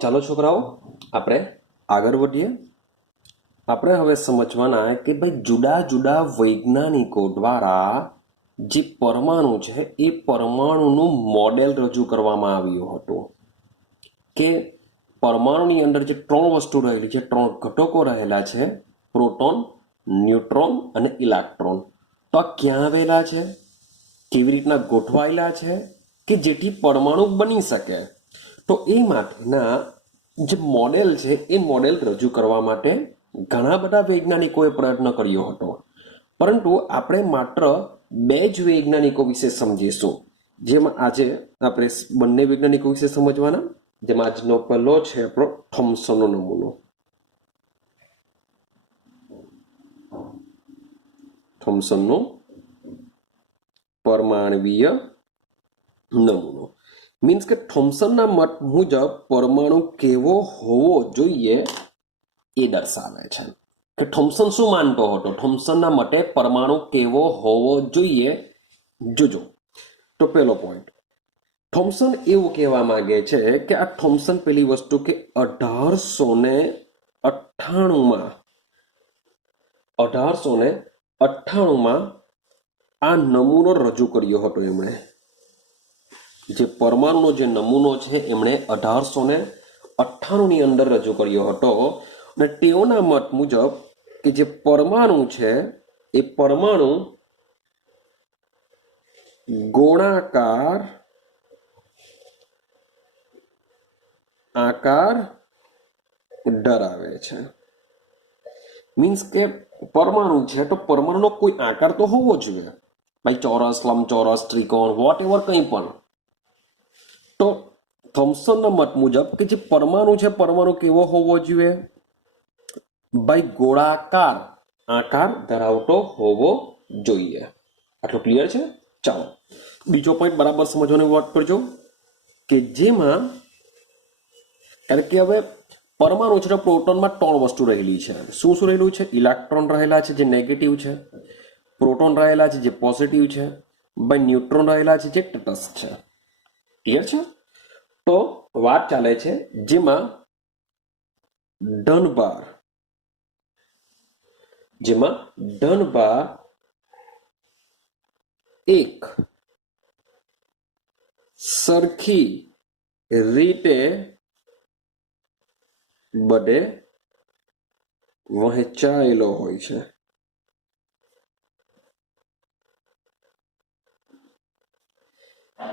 ચાલો છોકરાઓ, આપણે આગળ વધીએ. આપણે હવે સમજવાના કે ભાઈ જુદા જુદા વૈજ્ઞાનિકો દ્વારા જે પરમાણુ છે એ પરમાણુનું મોડેલ રજૂ કરવામાં આવ્યું હતું કે પરમાણુની અંદર જે ત્રણ વસ્તુ રહેલી છે, ત્રણ ઘટકો રહેલા છે, પ્રોટોન, ન્યુટ્રોન અને ઇલેક્ટ્રોન. તો આ ક્યાં આવેલા છે, કેવી રીતના ગોઠવાયેલા છે કે જેથી પરમાણુ બની શકે. તો એ માટેના જે મોડેલ છે એ મોડેલ રજૂ કરવા માટે ઘણા બધા વૈજ્ઞાનિકોએ પ્રયત્ન કર્યો હતો, પરંતુ આપણે માત્ર બે જ વૈજ્ઞાનિકો વિશે સમજીશું. જેમાં આજે આપણે બંને વૈજ્ઞાનિકો વિશે સમજવાના, જેમાં આજનો પહેલો છે આપણો થોમ્સનનો નમૂનો. થોમ્સનનો પરમાણવીય નમૂનો મીન્સ કે થોમ્સનના મત મુજબ પરમાણુ કેવો હોવો જોઈએ એ દર્શાવે છે. કે થોમ્સન શું માનતો હતો, થોમ્સનના મતે પરમાણુ કેવો હોવો જોઈએ. જોજો, તો પહેલો પોઈન્ટ, થોમ્સન એવું કહેવા માંગે છે કે આ થોમ્સન પેલી વસ્તુ કે 1898માં આ નમૂનો રજૂ કર્યો હતો. એમણે જે પરમાણુનો જે નમૂનો છે એમણે 1898ની અંદર રજૂ કર્યો હતો. અને તેઓના મત મુજબ કે જે પરમાણુ છે એ પરમાણુ ગોળાકાર આકાર ધરાવે છે. મીન્સ કે પરમાણુ છે તો પરમાણુનો કોઈ આકાર તો હોવો જોઈએ, ભાઈ ચોરસ, લંબચોરસ, ત્રિકોણ, વોટ એવર કંઈ પણ. તો થોમ્સનના મત મુજબ કે જે પરમાણુ છે, પરમાણુ કેવો હોવો જોઈએ, ભાઈ ગોળાકાર આકાર ધરાવતો હોવો જોઈએ. આટલું ક્લિયર છે? ચાલો બીજો પોઈન્ટ બરાબર સમજવાની વાત કરજો કે જેમાં, કારણ કે હવે પરમાણુ છે તો પ્રોટોનમાં ત્રણ વસ્તુ રહેલી છે. શું શું રહેલું છે? ઇલેક્ટ્રોન રહેલા છે જે નેગેટિવ છે, પ્રોટોન રહેલા છે જે પોઝિટિવ છે, ભાઈ ન્યુટ્રોન રહેલા છે જે તટસ્થ છે. ક્લિયર છે? તો વાત ચાલે છે જેમાં ધનભાર એક સરખી રીતે બધે વહેંચાયેલો હોય છે.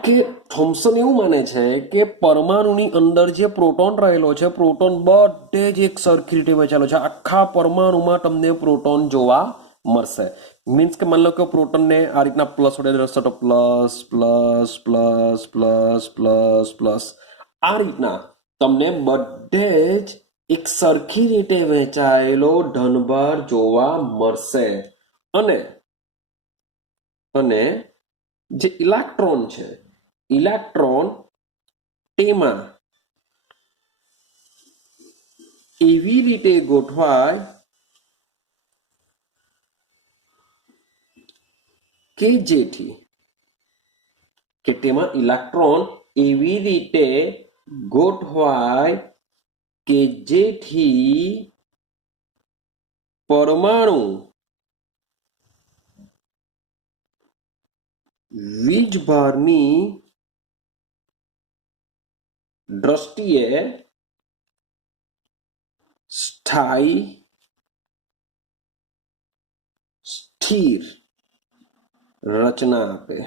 કે થોમ્સન એવું માને છે કે પરમાણુની અંદર જે પ્રોટોન રહેલો છે, પ્રોટોન બધે જ એક સરખી રીતે વહેંચાયેલો છે. આખા પરમાણુમાં તમને પ્રોટોન જોવા મળશે. મીન્સ કે માની લો કે પ્રોટોનને આ રીતના પ્લસ વડે દર્શાવો તો plus plus plus plus plus plus, આ રીતના તમને બધે જ એક સરખી રીતે વહેંચાયેલો ધનભાર જોવા મળશે. અને જે ઇલેક્ટ્રોન છે, ઇલેક્ટ્રોન તેમાં એવી રીતે ગોઠવાય કે જેથી કે તેમાં ઇલેક્ટ્રોન એવી રીતે ગોઠવાય કે જેથી પરમાણુ વીજભારની દ્રષ્ટિએ સ્થિર રચના આપે.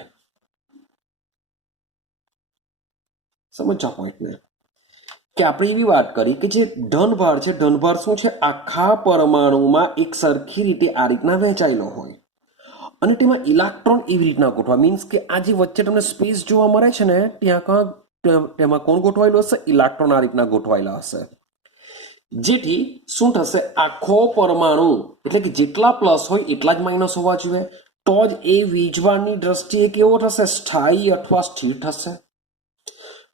સમજ્યા પોઈન્ટને? કે આપણે એવી વાત કરી કે જે ધનભાર છે, ધનભાર શું છે, આખા પરમાણુમાં એક સરખી રીતે આ રીતના વહેંચાયેલો હોય અને તેમાં ઇલેક્ટ્રોન એવી રીતના ગોઠવા. મીન્સ કે આ જે વચ્ચે તમને સ્પેસ જોવા મળે છે ને, ત્યાં તેમાં કોણ ગોઠવાયેલું હશે? ઇલેક્ટ્રોન આ રીતના ગોઠવાયેલા હશે. જેથી શું થશે? આખો પરમાણુ એટલે કે જેટલા પ્લસ હોય એટલા જ માઇનસ હોવા જોઈએ, તો જ એ વીજભારની દ્રષ્ટિએ કેવો થશે? સ્થાયી અથવા સ્થિર થશે.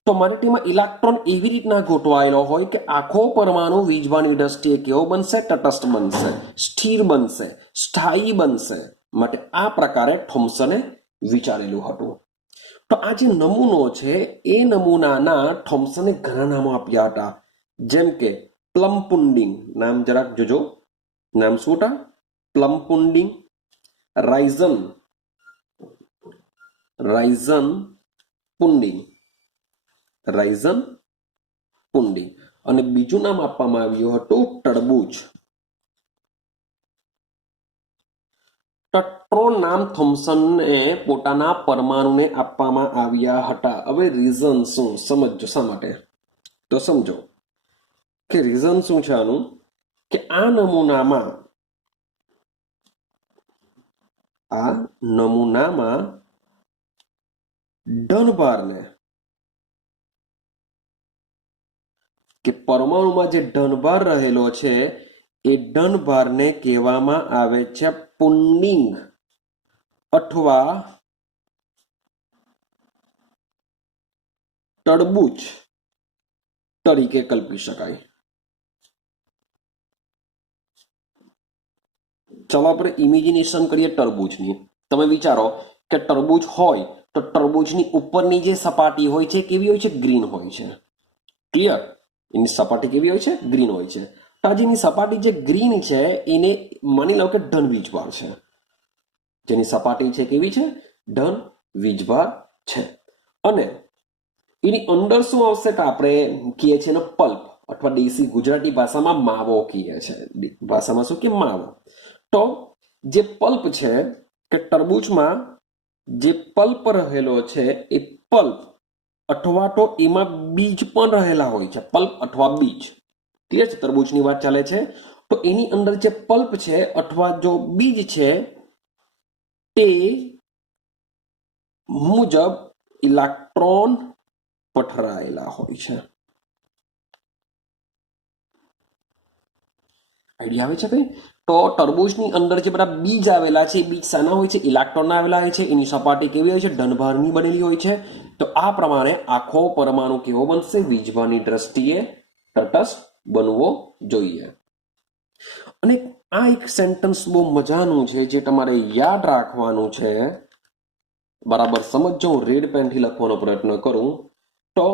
તો મારે તેમાં ઇલેક્ટ્રોન એવી રીતના ગોઠવાયેલો હોય કે આખો પરમાણુ વીજભારની દ્રષ્ટિએ કેવો બનશે? તટસ્થ બનશે, સ્થિર બનશે, સ્થાયી બનશે. માટે આ પ્રકારે થોમ્સને વિચારેલું હતું. તો આ જે નમૂનો છે એ નમૂનાના થોમ્સને ઘણા નામો આપ્યા હતા. જેમ કે પ્લમ પુડિંગ, નામ જરાક જોજો, નામ શું ટા? Plum pudding, raisin, raisin pudding, raisin pudding. અને બીજું નામ આપવામાં આવ્યું હતું ટરબૂચ. ત્રણ નામ થોમ્સનને પોતાના પરમાણુને આપવામાં આવ્યા હતા. હવે રીઝન શું સમજો, શા માટે? તો સમજો કે રીઝન શું છે આનું, કે આ નમૂનામાં ધનભારને, કે પરમાણુમાં જે ધનભાર રહેલો છે એ ધનભારને કહેવામાં આવે છે પુડિંગ અથવા તરબૂચ તરીકે કલ્પી શકાય. ચાલો આપણે ઇમેજિનેશન કરીએ તરબૂચની. તમે વિચારો કે તરબૂચ હોય તો તરબૂચની ઉપરની જે સપાટી હોય છે કેવી હોય છે? ગ્રીન હોય છે. ક્લિયર? એની સપાટી કેવી હોય છે? ગ્રીન હોય છે. તો આ જેની સપાટી જે ગ્રીન છે એને માની લો કે ધન વીજભાર છે. જેની સપાટી છે કેવી છે? ધન વીજભાર છે. અને એની અંદર શું આવશે કે આપણે કહીએ છીએ પલ્પ, અથવા દેશી ગુજરાતી ભાષામાં માવો કહીએ છે. ભાષામાં શું કે માવો. તો જે પલ્પ છે કે તરબૂચમાં જે પલ્પ રહેલો છે એ પલ્પ અથવા તો એમાં બીજ પણ રહેલા હોય છે. પલ્પ અથવા બીજ, ક્લિયર છે? તરબૂચની વાત ચાલે છે. તો એની અંદર જે પલ્પ છે અથવા જો બીજ છે તે મુજબ ઇલેક્ટ્રોન પથરાયેલા હોય છે. આઈડિયા આવે છે ભાઈ? તો તરબૂચની અંદર જે બધા બીજ આવેલા છે એ બીજ શાના હોય છે? ઇલેક્ટ્રોન આવેલા હોય છે. એની સપાટી કેવી હોય છે? ધનભારની બનેલી હોય છે. તો આ પ્રમાણે આખો પરમાણુ કેવો બનશે? વીજભારની દ્રષ્ટિએ તટસ્થ બનવો જોઈએ. અને આ એક સેન્ટેન્સ બહુ મજાનું છે જે તમારે યાદ રાખવાનું છે. બરાબર સમજો. હું રેડ પેનથી લખવાનો પ્રયત્ન કરું. તો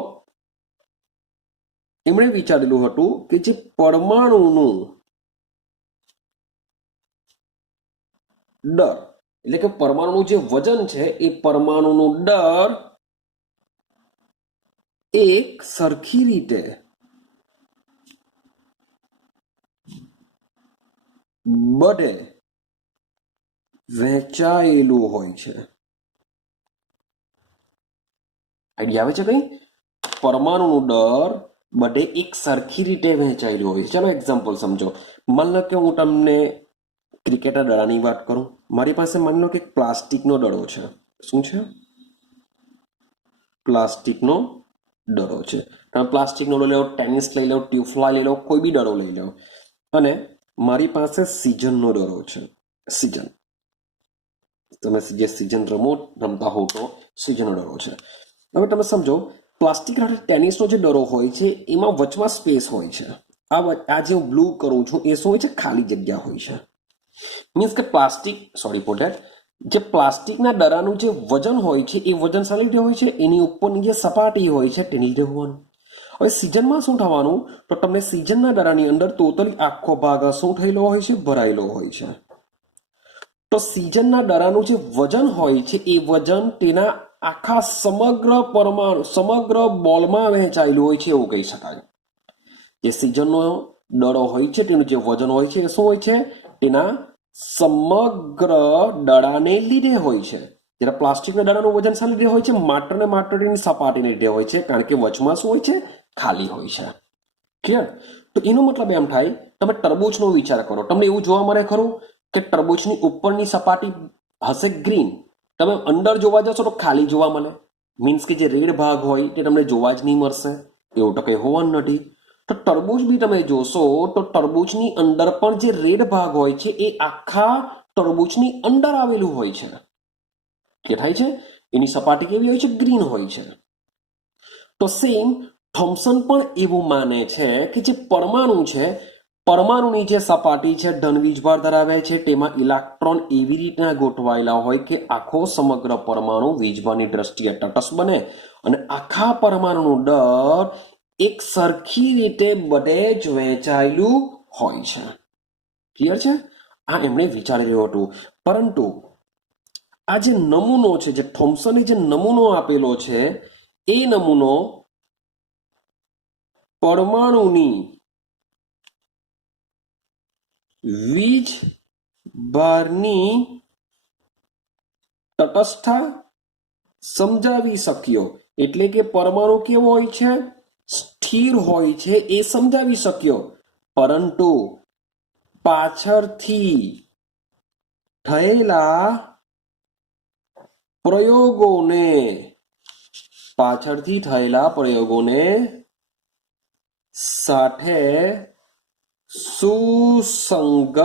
એમણે વિચારેલું હતું કે જે પરમાણુનું દર, એટલે કે પરમાણુનું જે વજન છે એ પરમાણુનું દર એક સરખી રીતે બધે વહેંચાયેલું હોય છે. આઈડિયા આવે છે કઈ? પરમાણુનું દર બધે એક સરખી રીતે વહેંચાયેલું હોય છે. ચાલો એક્ઝામ્પલ સમજો. માની લો કે હું તમને ક્રિકેટના દડાની વાત કરું. મારી પાસે માની લો કે પ્લાસ્ટિકનો દડો છે. શું છે? પ્લાસ્ટિકનો દડો છે. તમે પ્લાસ્ટિકનો દડો લેવો, ટેનિસ લઈ લો, ટ્યુફ્લાય લઈ લો, કોઈ બી દડો લઈ લો. અને મારી પાસે સિઝનનો દડો છે. સિઝન, તમે જે સિઝન રમતા હો તો સિઝનનો દડો છે. હવે તમે સમજો, પ્લાસ્ટિક અને ટેનિસનો જે દડો હોય છે એમાં વચમાં સ્પેસ હોય છે. આ જે હું બ્લુ કરું છું એ શું હોય છે? ખાલી જગ્યા હોય છે. મીન્સ કે જે પ્લાસ્ટિકના દડાનું જે વજન હોય છે એ વજન શાની લીધે હોય છે? એની ઉપરની જે સપાટી હોય છે તેની લીધે હોવાનું. હવે સિઝનમાં શું થવાનું? તો તમને સિઝનના દડાની અંદર ટોટલી આખો ભાગ શું થયેલો હોય છે? ભરાયેલો હોય છે. તો સિઝનના દડાનું જે વજન હોય છે એ વજન તેના આખા સમગ્ર બોલમાં વહેંચાયેલું હોય છે એવું કહી શકાય. જે સિઝનનો દડો હોય છે તેનું જે વજન હોય છે એ શું હોય છે? તેના સમગ્ર દડાને લીધે હોય છે. જ્યારે પ્લાસ્ટિકના દડાનું વજન શાને લીધે હોય છે? માત્ર ને માત્ર તેની સપાટીને લીધે હોય છે, કારણ કે વચમાં શું હોય છે? ખાલી હોય છે. ક્લિયર? તો એનો મતલબ એમ થાય, તમે તરબૂચનો વિચાર કરો. તમને એવું જોવા મળે ખરું કે તરબૂચની ઉપરની સપાટી હશે ગ્રીન, તમે અંદર જોવા જશો તો ખાલી જોવા મળે? મીન્સ કે જે રેડ ભાગ હોય તે તમને જોવા જ નહીં મળશે. એવું તો કંઈ હોવાનું નથી. તો તરબૂચ બી તમે જોશો તો તરબૂચની અંદર પણ જે રેડ ભાગ હોય છે એ આખા તરબૂચની અંદર આવેલું હોય છે. કે થાય છે? એની સપાટી કેવી હોય છે? ગ્રીન હોય છે. તો સેમ થોમ્સન પણ એવું માને છે કે જે પરમાણુ છે, પરમાણુની જે સપાટી છે ધન વીજભાર ધરાવે છે, તેમાં ઇલેક્ટ્રોન એવી રીતના ગોઠવાયેલા હોય કે આખો સમગ્ર પરમાણુ વીજભારની દ્રષ્ટિએ તટસ્થ બને અને આખા પરમાણુનો દર એક સરખી રીતે બધે જ વહેંચાયેલું હોય છે. ક્લિયર છે? આ એમણે વિચારેલું હતું. પરંતુ આ જે નમૂનો છે, જે થોમ્સને જે નમૂનો આપેલો છે, એ નમૂનો પરમાણુની વીજ ભારની તટસ્થતા સમજાવી શક્યો. એટલે કે પરમાણુ કેવો હોય છે? સ્થિર હોય છે, એ સમજાવી શક્યો. પરંતુ પાછળથી થયેલા પ્રયોગોને સાથે સુસંગત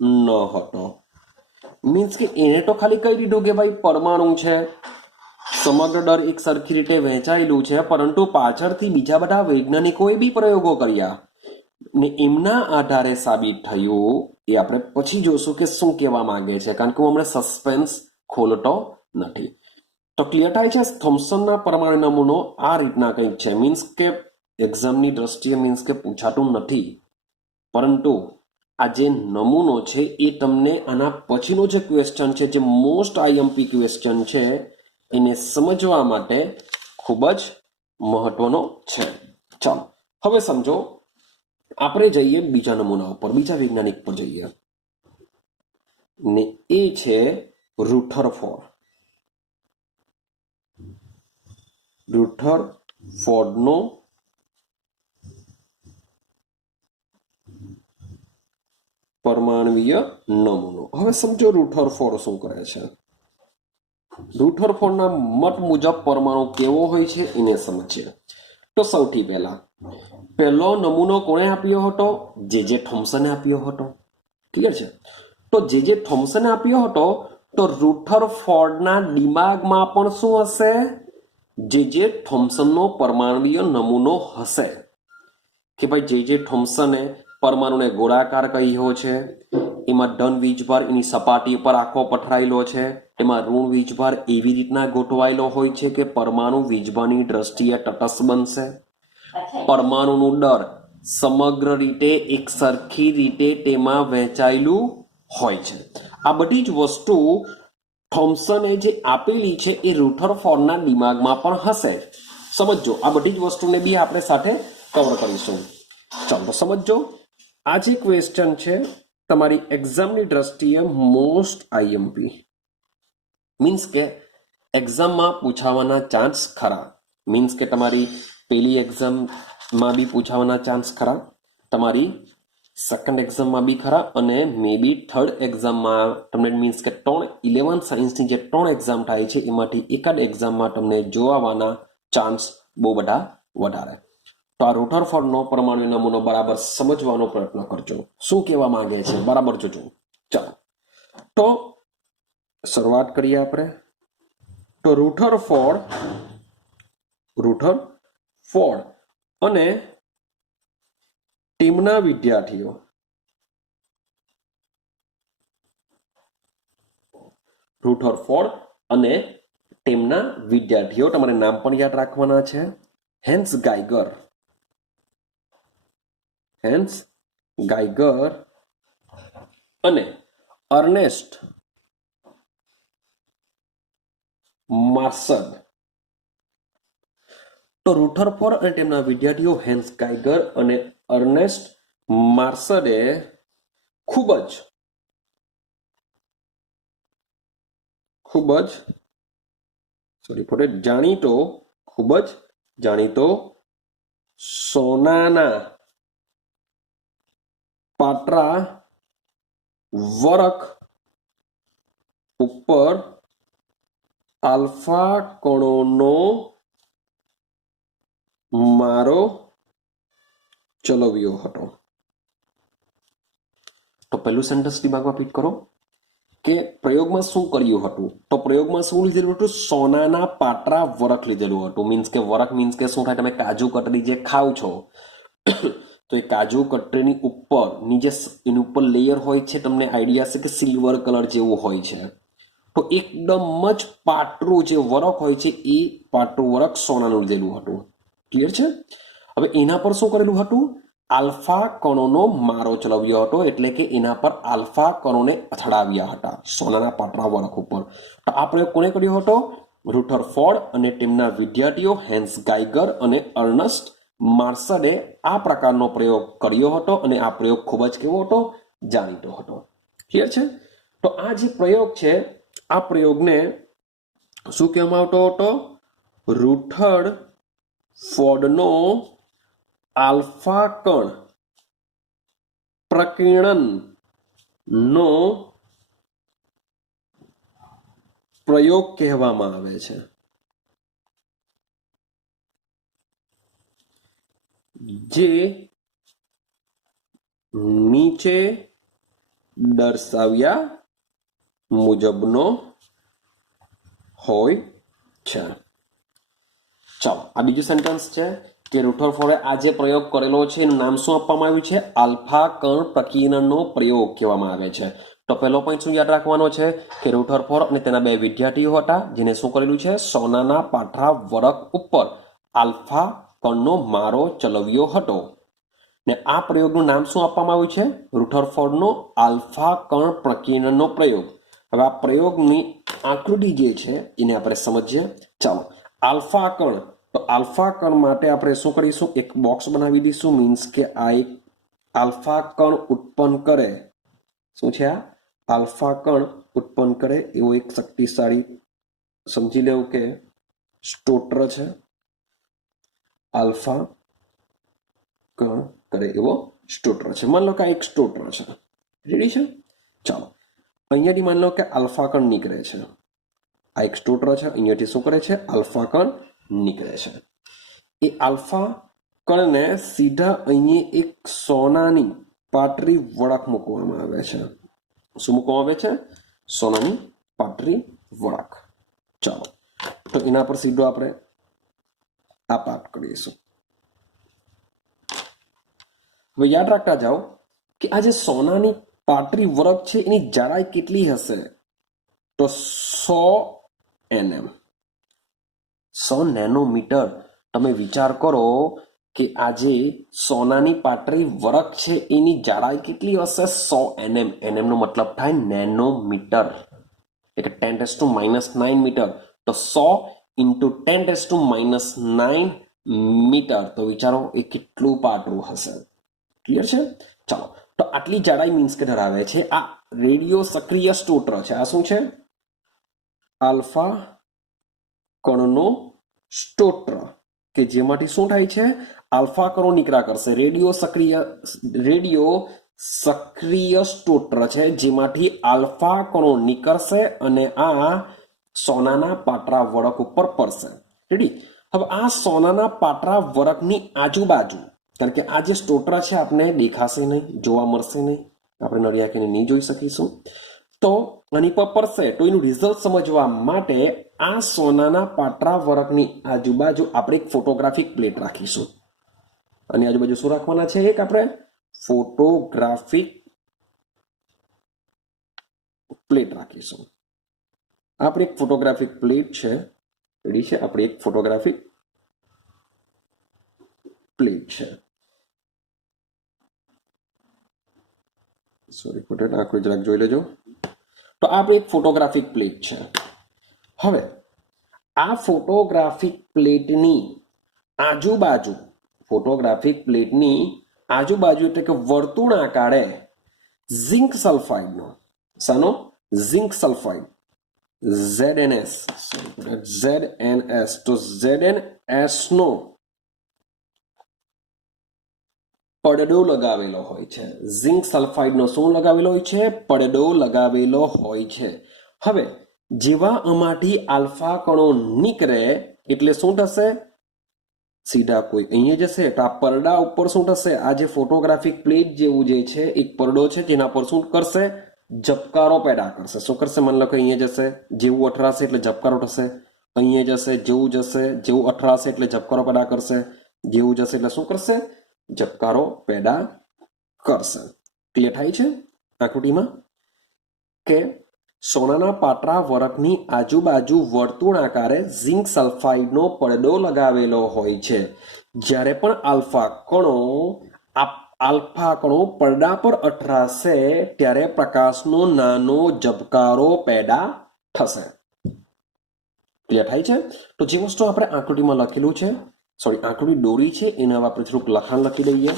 ન હતો. મીન્સ કે એને તો ખાલી કહી દીધું કે ભાઈ પરમાણુ છે, સમગ્ર દર એક સરખી રીતે વહેંચાયેલું છે, પરંતુ પાછળથી બીજા બધા વૈજ્ઞાનિકોએ બી પ્રયોગો કર્યા ને એમના આધારે સાબિત થયું. એ આપણે પછી જોશું કે શું કહેવા માંગે છે, કારણ કે હું હમણાં સસ્પેન્સ ખોલતો નથી. તો ક્લિયર થાય છે? થોમ્સનના પરમાણુ નમૂનો આ રીતના કંઈક છે. મીન્સ કે એક્ઝામની દ્રષ્ટિએ મીન્સ કે પૂછાતું નથી, પરંતુ આ જે નમૂનો છે એ તમને આના પછીનો જે ક્વેશ્ચન છે, જે મોસ્ટ આઈએમપી ક્વેશ્ચન છે, એને સમજવા માટે ખૂબ જ મહત્વનો છે. ચાલો હવે સમજો. આપણે જઈએ બીજા નમૂના ઉપર, બીજા વૈજ્ઞાનિક પર જઈએ ને એ છે રુથરફોર્ડ. રુથરફોર્ડનો પરમાણ્વીય નમૂનો. હવે સમજો રુથરફોર્ડ શું કરે છે. રુથરફોર્ડના મત મુજબ પરમાણુ કેવો હોય છે એને સમજીએ. તો સૌથી પહેલો નમૂનો કોણે આપ્યો હતો? જે થોમ્સને આપ્યો હતો. ક્લિયર છે? તો જે થોમ્સને આપ્યો હતો, તો રુથરફોર્ડના દિમાગમાં પણ શું હશે? જે થોમ્સનનો પરમાણ્વીય નમૂનો હશે કે ભાઈ જે થોમ્સને પરમાણુને ગોળાકાર કહ્યો છે, એમાં ધન વીજભાર એની સપાટી પર આખો પથરાયેલો છે, એમાં ઋણ વીજભાર એવી રીતના ગોઠવાયેલો હોય છે કે પરમાણુ વીજભારની દ્રષ્ટિએ તટસ્થ બનશે. પરમાણુનું દર સમગ્ર રીતે એક સરખી રીતે તેમાં વહેંચાયેલું હોય છે. આ બધી જ વસ્તુ થોમ્સને જે આપેલી છે એ રુથરફોર્ડના દિમાગમાં પણ હશે. સમજો, આ બધી જ વસ્તુને બી આપણે સાથે કવર કરીશું. ચાલો સમજો. આ જે ક્વેશ્ચન છે તમારી એક્ઝામની દ્રષ્ટિએ મોસ્ટ આઈએમપી, મીન્સ કે એક્ઝામમાં પૂછાવાના ચાન્સ ખરા. મીન્સ કે તમારી પહેલી એક્ઝામમાં બી પૂછાવાના ચાન્સ ખરા, તમારી સેકન્ડ એક્ઝામમાં બી ખરા, અને મે બી થર્ડ એક્ઝામમાં તમને મીન્સ કે 11 સાયન્સની જે 3 એક્ઝામ થાય છે એમાંથી એકાદ એક્ઝામમાં તમને જોવાના ચાન્સ બહુ બધા વધારે. તો આ રુથરફોર્ડનો પરમાણુ નમૂનો બરાબર સમજવાનો પ્રયત્ન કરજો. શું કહેવા માંગે છે બરાબર જોજો. ચાલો તો શરૂઆત કરીએ આપણે. તો રુથરફોર્ડ અને તેમના વિદ્યાર્થીઓ તમારે નામ પણ યાદ રાખવાના છે. હેન્સ ગાઈગર અને અર્નેસ્ટ માર્સડ. તો રુથરફોર્ડ અને તેમના વિદ્યાર્થીઓ હેન્સ ગાઈગર અને અર્નેસ્ટ માર્સડે ખૂબ જ જાણીતો સોનાના પાત્રા વરખ ઉપર આલ્ફા કણોનો મારો ચલાવ્યો હતો. તો પહેલું સેન્ટેન્સ દિમાગમાં ફિટ કરો કે પ્રયોગમાં શું કર્યું હતું. તો પ્રયોગમાં શું લીધેલું હતું? સોનાના પાત્રા વરખ લીધેલું હતું. મીન્સ કે વરખ મીન્સ કે શું થાય? તમે કાજુ કતરી જે ખાવ છો તો એ કાજુ કતરીની ઉપરની જે એની ઉપર લેયર હોય છે, તમને આઈડિયા છે કે સિલ્વર કલર જેવું હોય છે. તો એકદમ જ પાતળું જે વરખ હોય છે એ પાતળું વરખ સોનાનું લીધેલું હતું. ક્લિયર છે? હવે એના પર શું કરેલું હતું? આલ્ફા કણોનો મારો ચલાવ્યો હતો, એટલે કે એના પર આલ્ફા કણોને અથડાવ્યા હતા સોનાના પાટરા વળખ ઉપર. તો આ પ્રયોગ કોને કર્યો હતો? રુથરફોર્ડ અને તેમના વિદ્યાર્થીઓ હેન્સ ગાઈગર અને અર્નસ્ટ માર્સડે આ પ્રકારનો પ્રયોગ કર્યો હતો અને આ પ્રયોગ ખૂબ જ કેવો હતો? જાણીતો હતો. ક્લિયર છે? તો આ જે પ્રયોગ છે આ પ્રયોગને શું કહેવામાં આવતો હતો? રુથરફોર્ડનો આલ્ફા કણ પ્રકીર્ણનનો પ્રયોગ કહેવામાં આવે છે. જે નીચે દર્શાવ્યા મુજબનો હોય છે. ચાલો, આ બીજું સેન્ટેન્સ છે કે રુથરફોર્ડે આ જે પ્રયોગ કરેલો છે એનું નામ શું આપવામાં આવ્યું છે? આલ્ફા કણ પ્રકીર્ણનનો પ્રયોગ કહેવામાં આવે છે. તો પહેલો પોઈન્ટ શું યાદ રાખવાનો છે કે રુથરફોર્ડ અને તેના બે વિદ્યાર્થીઓ હતા જેને શું કરેલું છે? સોનાના પાઠરા વળખ ઉપર આલ્ફા કણનો મારો ચલાવ્યો હતો. ને આ પ્રયોગનું નામ શું આપવામાં આવ્યું છે? રુથરફોર્ડનો આલ્ફા કણ પ્રકીર્ણનનો પ્રયોગ. હવે આ પ્રયોગની આકૃતિ જે છે એને આપણે સમજીએ. ચાલો, આલ્ફા કણ, તો આલ્ફા કણ માટે આપણે શું કરીશું? એક બોક્સ બનાવી દઈશું. મીન્સ કે આ એક આલ્ફા કણ ઉત્પન્ન કરે. શું છે આ? આલ્ફા કણ ઉત્પન્ન કરે એવો એક શક્તિશાળી, સમજી લેવું કે સ્ત્રોત છે. આલ્ફા કણ કરે એવો સ્ત્રોત છે. માન લો કે આ એક સ્ત્રોત છે. રેડી છે? ચાલો, અહીંયાથી માન લો કે આલ્ફા કણ નીકળે છે. આ એક સ્ત્રોત છે. અહીંયાથી શું કરે છે? આલ્ફા કણ નીકળે છે. એ આલ્ફા કણને સીધા અહીંયા એક સોનાની પાટરી વળખ મૂકવામાં આવે છે. શું મૂકવામાં આવે છે? સોનાની પાટરી વળખ. ચાલો, તો એના પર સીધો આપણે આ પાઠ કરીશું. હવે યાદ રાખતા જાઓ કે આ જે સોનાની પાટરી વળખ છે એની જાડાઈ કેટલી હશે? તો 100 nm, 100 નેનોમીટર. તમે વિચાર કરો કે આ જે સોનાની પાટરી વળખ છે એની જાડાઈ કેટલી હશે? 100 nm. nm નો મતલબ થાય નેનોમીટર, એટલે 10⁻⁹ મીટર. તો 100 × 10⁻⁹ મીટર. તો વિચારો એ કેટલું પાતળું હશે. ક્લિયર છે? ચાલો, તો આટલી જાડાઈ મીન્સ કે ધરાવે છે આ રેડિયો સક્રિય સ્ત્રોત છે. આ શું છે? આલ્ફા કણનો સ્ત્રોત, કે જેમાંથી શું થાય છે? આલ્ફા કણો નીકળ્યા કરશે. રેડિયો સક્રિય સ્ત્રોત છે જેમાંથી આલ્ફા કણો નીકળશે અને આ સોનાના પાટરા વળખ ઉપર પડશે. રેડી? હવે આ સોનાના પાટરા વળખની આજુબાજુ, કારણ કે આ જે સ્ત્રોત છે આપણે દેખાશે નહીં, જોવા મળશે નહીં, આપણે નળી આંખીને નહીં જોઈ શકીશું. તો આની પર પડશે તો એનું રિઝલ્ટ સમજવા માટે આ સોનાના પાટરા વળખની આજુબાજુ આપણે એક ફોટોગ્રાફિક પ્લેટ રાખીશું. અને આજુબાજુ શું રાખવાના છે? એક આપણે ફોટોગ્રાફિક પ્લેટ રાખીશું. આપણે એક ફોટોગ્રાફિક પ્લેટ છે. રેડી છે? આપણે એક ફોટોગ્રાફિક પ્લેટ છે. સોરી ફોટો આખું જરાક જોઈ લેજો. તો આપણે એક ફોટોગ્રાફિક પ્લેટ છે. હવે આ ફોટોગ્રાફિક પ્લેટની આજુબાજુ, એટલે કે વર્તુળાકારે ઝિંક સલ્ફાઇડનો, શાનો? Zinc sulphide, ZnS. તો ZnS નો પડદો લગાવેલો હોય છે. ઝિંક સલ્ફાઇડનો શું લગાવેલો હોય છે? પડદો લગાવેલો હોય છે. હવે જેવા આમાંથી આલ્ફા કણો નીકળે એટલે શું થશે? સીધા કોઈ અહીંયા જશે તો આ પડદા ઉપર શું થશે? આ જે ફોટોગ્રાફિક પ્લેટ જેવું જે છે એક પડદો છે જેના પર શું કરશે? ઝબકારો પેદા કરશે. શું કરશે? માની લો કે અહીંયા જશે, જેવું અથડાશે એટલે ઝબકારો થશે. અહીંયા જશે, જેવું અથડાશે એટલે ઝબકારો પેદા કરશે. જેવું જશે એટલે શું કરશે? ઝબકારો પેદા કરશે. ક્લિયર થાય છે આકૃતિમાં? કે સોનાના પાટરા વળખની આજુબાજુ વર્તુળાકારે ઝિંક સલ્ફાઇડનો પડદો લગાવેલો હોય છે. જ્યારે પણ આલ્ફા કણો પડદા પર અથડાશે ત્યારે પ્રકાશનો નાનો ઝબકારો પેદા થશે. ક્લિયર થાય છે? તો જે વસ્તુ આપણે આકૃતિમાં લખેલું છે, આકૃતિ દોરી છે, એને હવે આપણે થોડુંક લખાણ લખી દઈએ.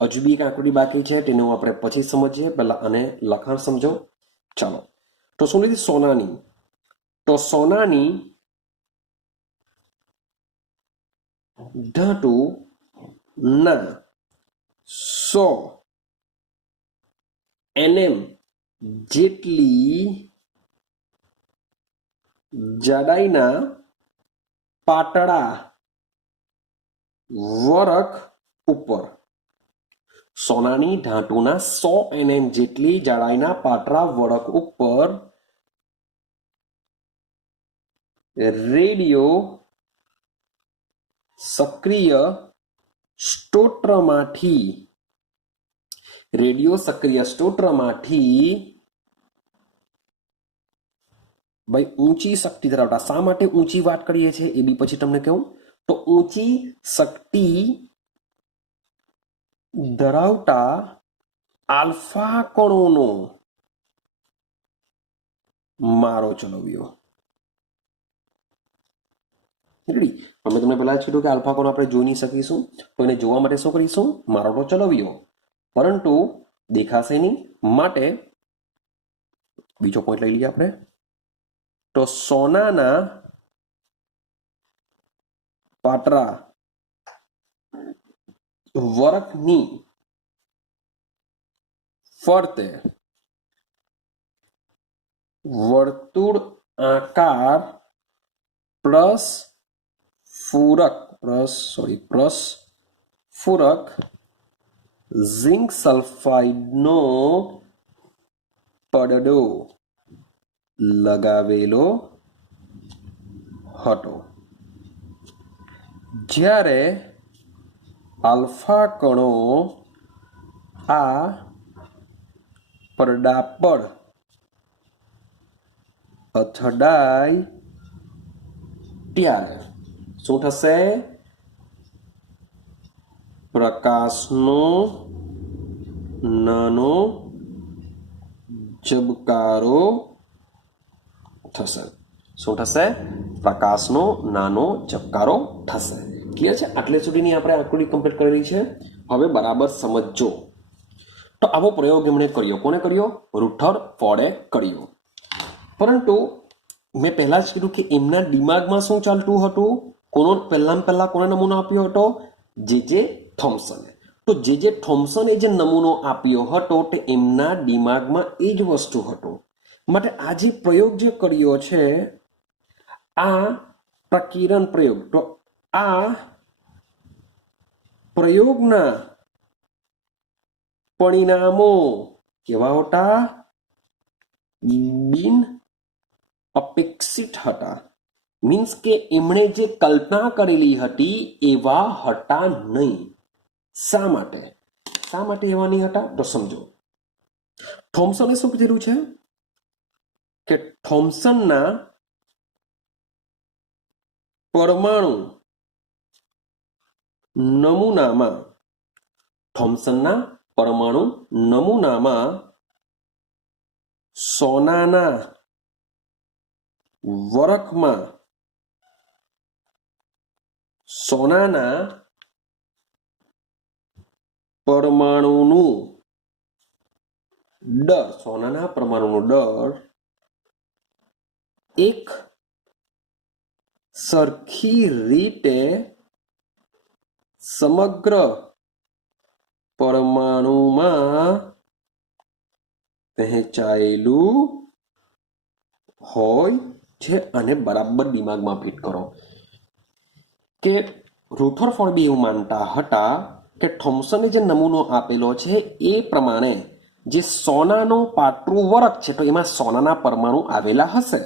હજુ બી એક આકૃતિ બાકી છે, તેને આપણે પછી સમજીએ. પહેલા આને લખાણ સમજો. ચાલો, તો શું લીધી? સોનાની. તો સોનાની ધાતુ ના 100 nm જેટલી જાડાઈના પાતળા વરખ ઉપર, સોનાની ધાતુના 100 nm જેટલી જાડાઈના પાતળા વરખ ઉપર રેડિયો સક્રિય સ્ત્રોતમાંથી ભાઈ ઊંચી શક્તિ ધરાવતા, શા માટે ઊંચી વાત કરીએ છીએ એ બી પછી તમને કહું. તો ઊંચી શક્તિ ધરાવતા આલ્ફા કણોનો મારો ચલાવ્યો. રેડી? અમે તમને પહેલા જ કીધું કે આલ્ફા કણો આપણે જોઈ નહીં શકીશું, તો એને જોવા માટે શું કરીશું? મારો તો ચલાવ્યો, પરંતુ દેખાશે નહીં. માટે બીજો પોઈન્ટ લઈ લઈએ આપણે. તો સોનાના પાતળા વરખની ફરતે વર્તુળ આકાર પ્લસ ફૂરક ઝિંક સલ્ફાઇડનો પડદો લગાવેલો હતો. જ્યારે આલ્ફા કણો આ પડદા પર અથડાય ત્યારે શું થશે? પ્રકાશનો નાનો ઝબકારો થશે. શું થશે? પ્રકાશનો નાનો ઝબકારો થશે. ક્લિયર છે? આટલે સુધીની આપણે આકૃતિ કમ્પ્લીટ કરેલી છે. હવે બરાબર સમજો. તો આવો પ્રયોગ એમણે કર્યો. કોને કર્યો? રુથરફોર્ડે કર્યો. પરંતુ મેં પહેલા જ કીધું કે એમના દિમાગમાં શું ચાલતું હતું? પહેલા કોને નમૂનો આપ્યો હતો? જે થોમ્સને. તો જે થોમ્સને જે નમૂનો આપ્યો હતો તે એમના દિમાગમાં એ જ વસ્તુ હતું. માટે આ જે પ્રયોગ જે કર્યો છે, આ પ્રકિરણ પ્રયોગ, તો આ પ્રયોગના પરિણામો કેવા હતા? બિન અપેક્ષિત હતા. મીન્સ કે એમણે જે કલ્પના કરેલી હતી એવા હતા નહીં. શા માટે એવા નહીં હતા? તો સમજો. થોમ્સને શું કીધેલું છે કે થોમ્સનના પરમાણુ નમૂનામાં સોનાના વરખમાં સોનાના પરમાણુનું દળ એક સરખી રીતે સમગ્ર પરમાણુમાં વહેંચાયેલું હોય છે. અને બરાબર દિમાગમાં ફિટ કરો કે રુથરફોર્ડ બી એવું માનતા હતા કે થોમ્સને જે નમૂનો આપેલો છે એ પ્રમાણે જે સોનાનો પાતળું વરખ છે તો એમાં સોનાના પરમાણુ આવેલા હશે.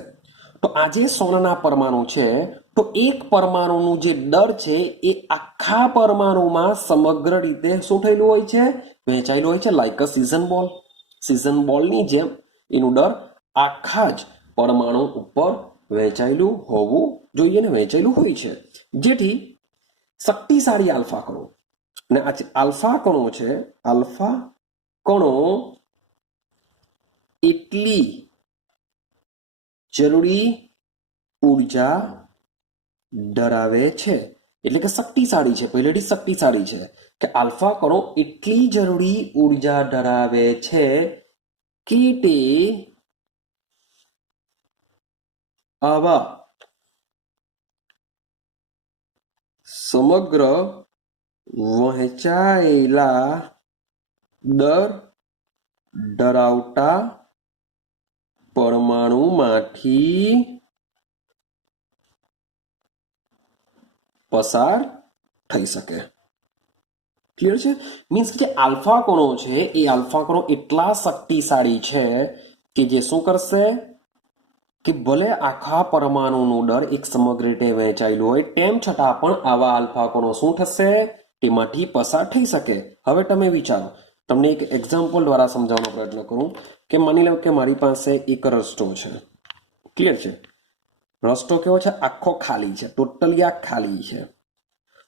તો આ જે સોનાના પરમાણુ છે તો એક પરમાણુનું જે દળ છે એ આખા પરમાણુમાં સમગ્ર રીતે શું થયેલું હોય છે? વહેંચાયેલું હોય છે. લાઈક અ સીઝન બોલની જેમ એનું દળ આખા જ પરમાણુ ઉપર વહેંચાયેલું હોવું જોઈએ ને વહેંચાયેલું હોય છે. જેથી શક્તિશાળી આલ્ફા કણો. અને આ આલ્ફા કણો છે, આલ્ફા કણો એટલી જરૂરી ઉર્જા ધરાવે છે, એટલે કે શક્તિશાળી છે, પહેલેથી શક્તિશાળી છે કે આલ્ફા કણો એટલી જરૂરી ઉર્જા ધરાવે છે કે તે આવા સમગ્ર વહેંચાયેલા દર ધરાવતા પરમાણુમાંથી પસાર થઈ શકે. ક્લિયર છે? મીન્સ કે જે આલ્ફા કણો છે એ આલ્ફા કણો એટલા શક્તિશાળી છે કે જે શું કરશે કે ભલે આખા પરમાણુનું દર એક સમગ્ર રીતે વહેંચાયેલું હોય તેમ છતાં પણ આવા આલ્ફા કણો શું થશે, તેમાંથી પસાર થઈ શકે. હવે તમે વિચારો, તમને એક એક્ઝામ્પલ દ્વારા સમજાવવાનો પ્રયત્ન કરું કે માની લો કે મારી પાસે એક રસ્તો છે. ક્લિયર છે? રસ્તો કેવો છે? આખો ખાલી છે, ટોટલી આ ખાલી છે.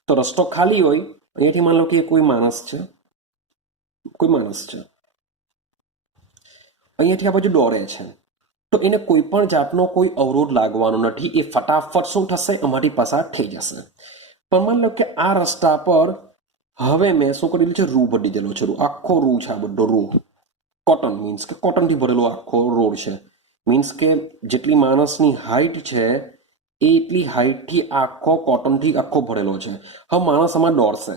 તો રસ્તો ખાલી હોય, અહીંયાથી માની લો કે કોઈ માણસ છે, અહીંયાથી આ બાજુ દોડે છે, તો એને કોઈ પણ જાતનો કોઈ અવરોધ લાગવાનો નથી, એ ફટાફટ શું થશે, આમાંથી પસાર થઈ જશે. પણ માની લો કે આ રસ્તા પર હવે મેં શું કરેલું છે, રૂ ભરી દીધેલો છે, આખો રૂ છે, આ બધો રૂ કોટન, મીન્સ કે કોટનથી ભરેલો આખો રોડ છે. મીન્સ કે જેટલી માણસની હાઈટ છે એ એટલી હાઈટથી આખો કોટનથી આખો ભરેલો છે. હવે માણસ આમાં દોડશે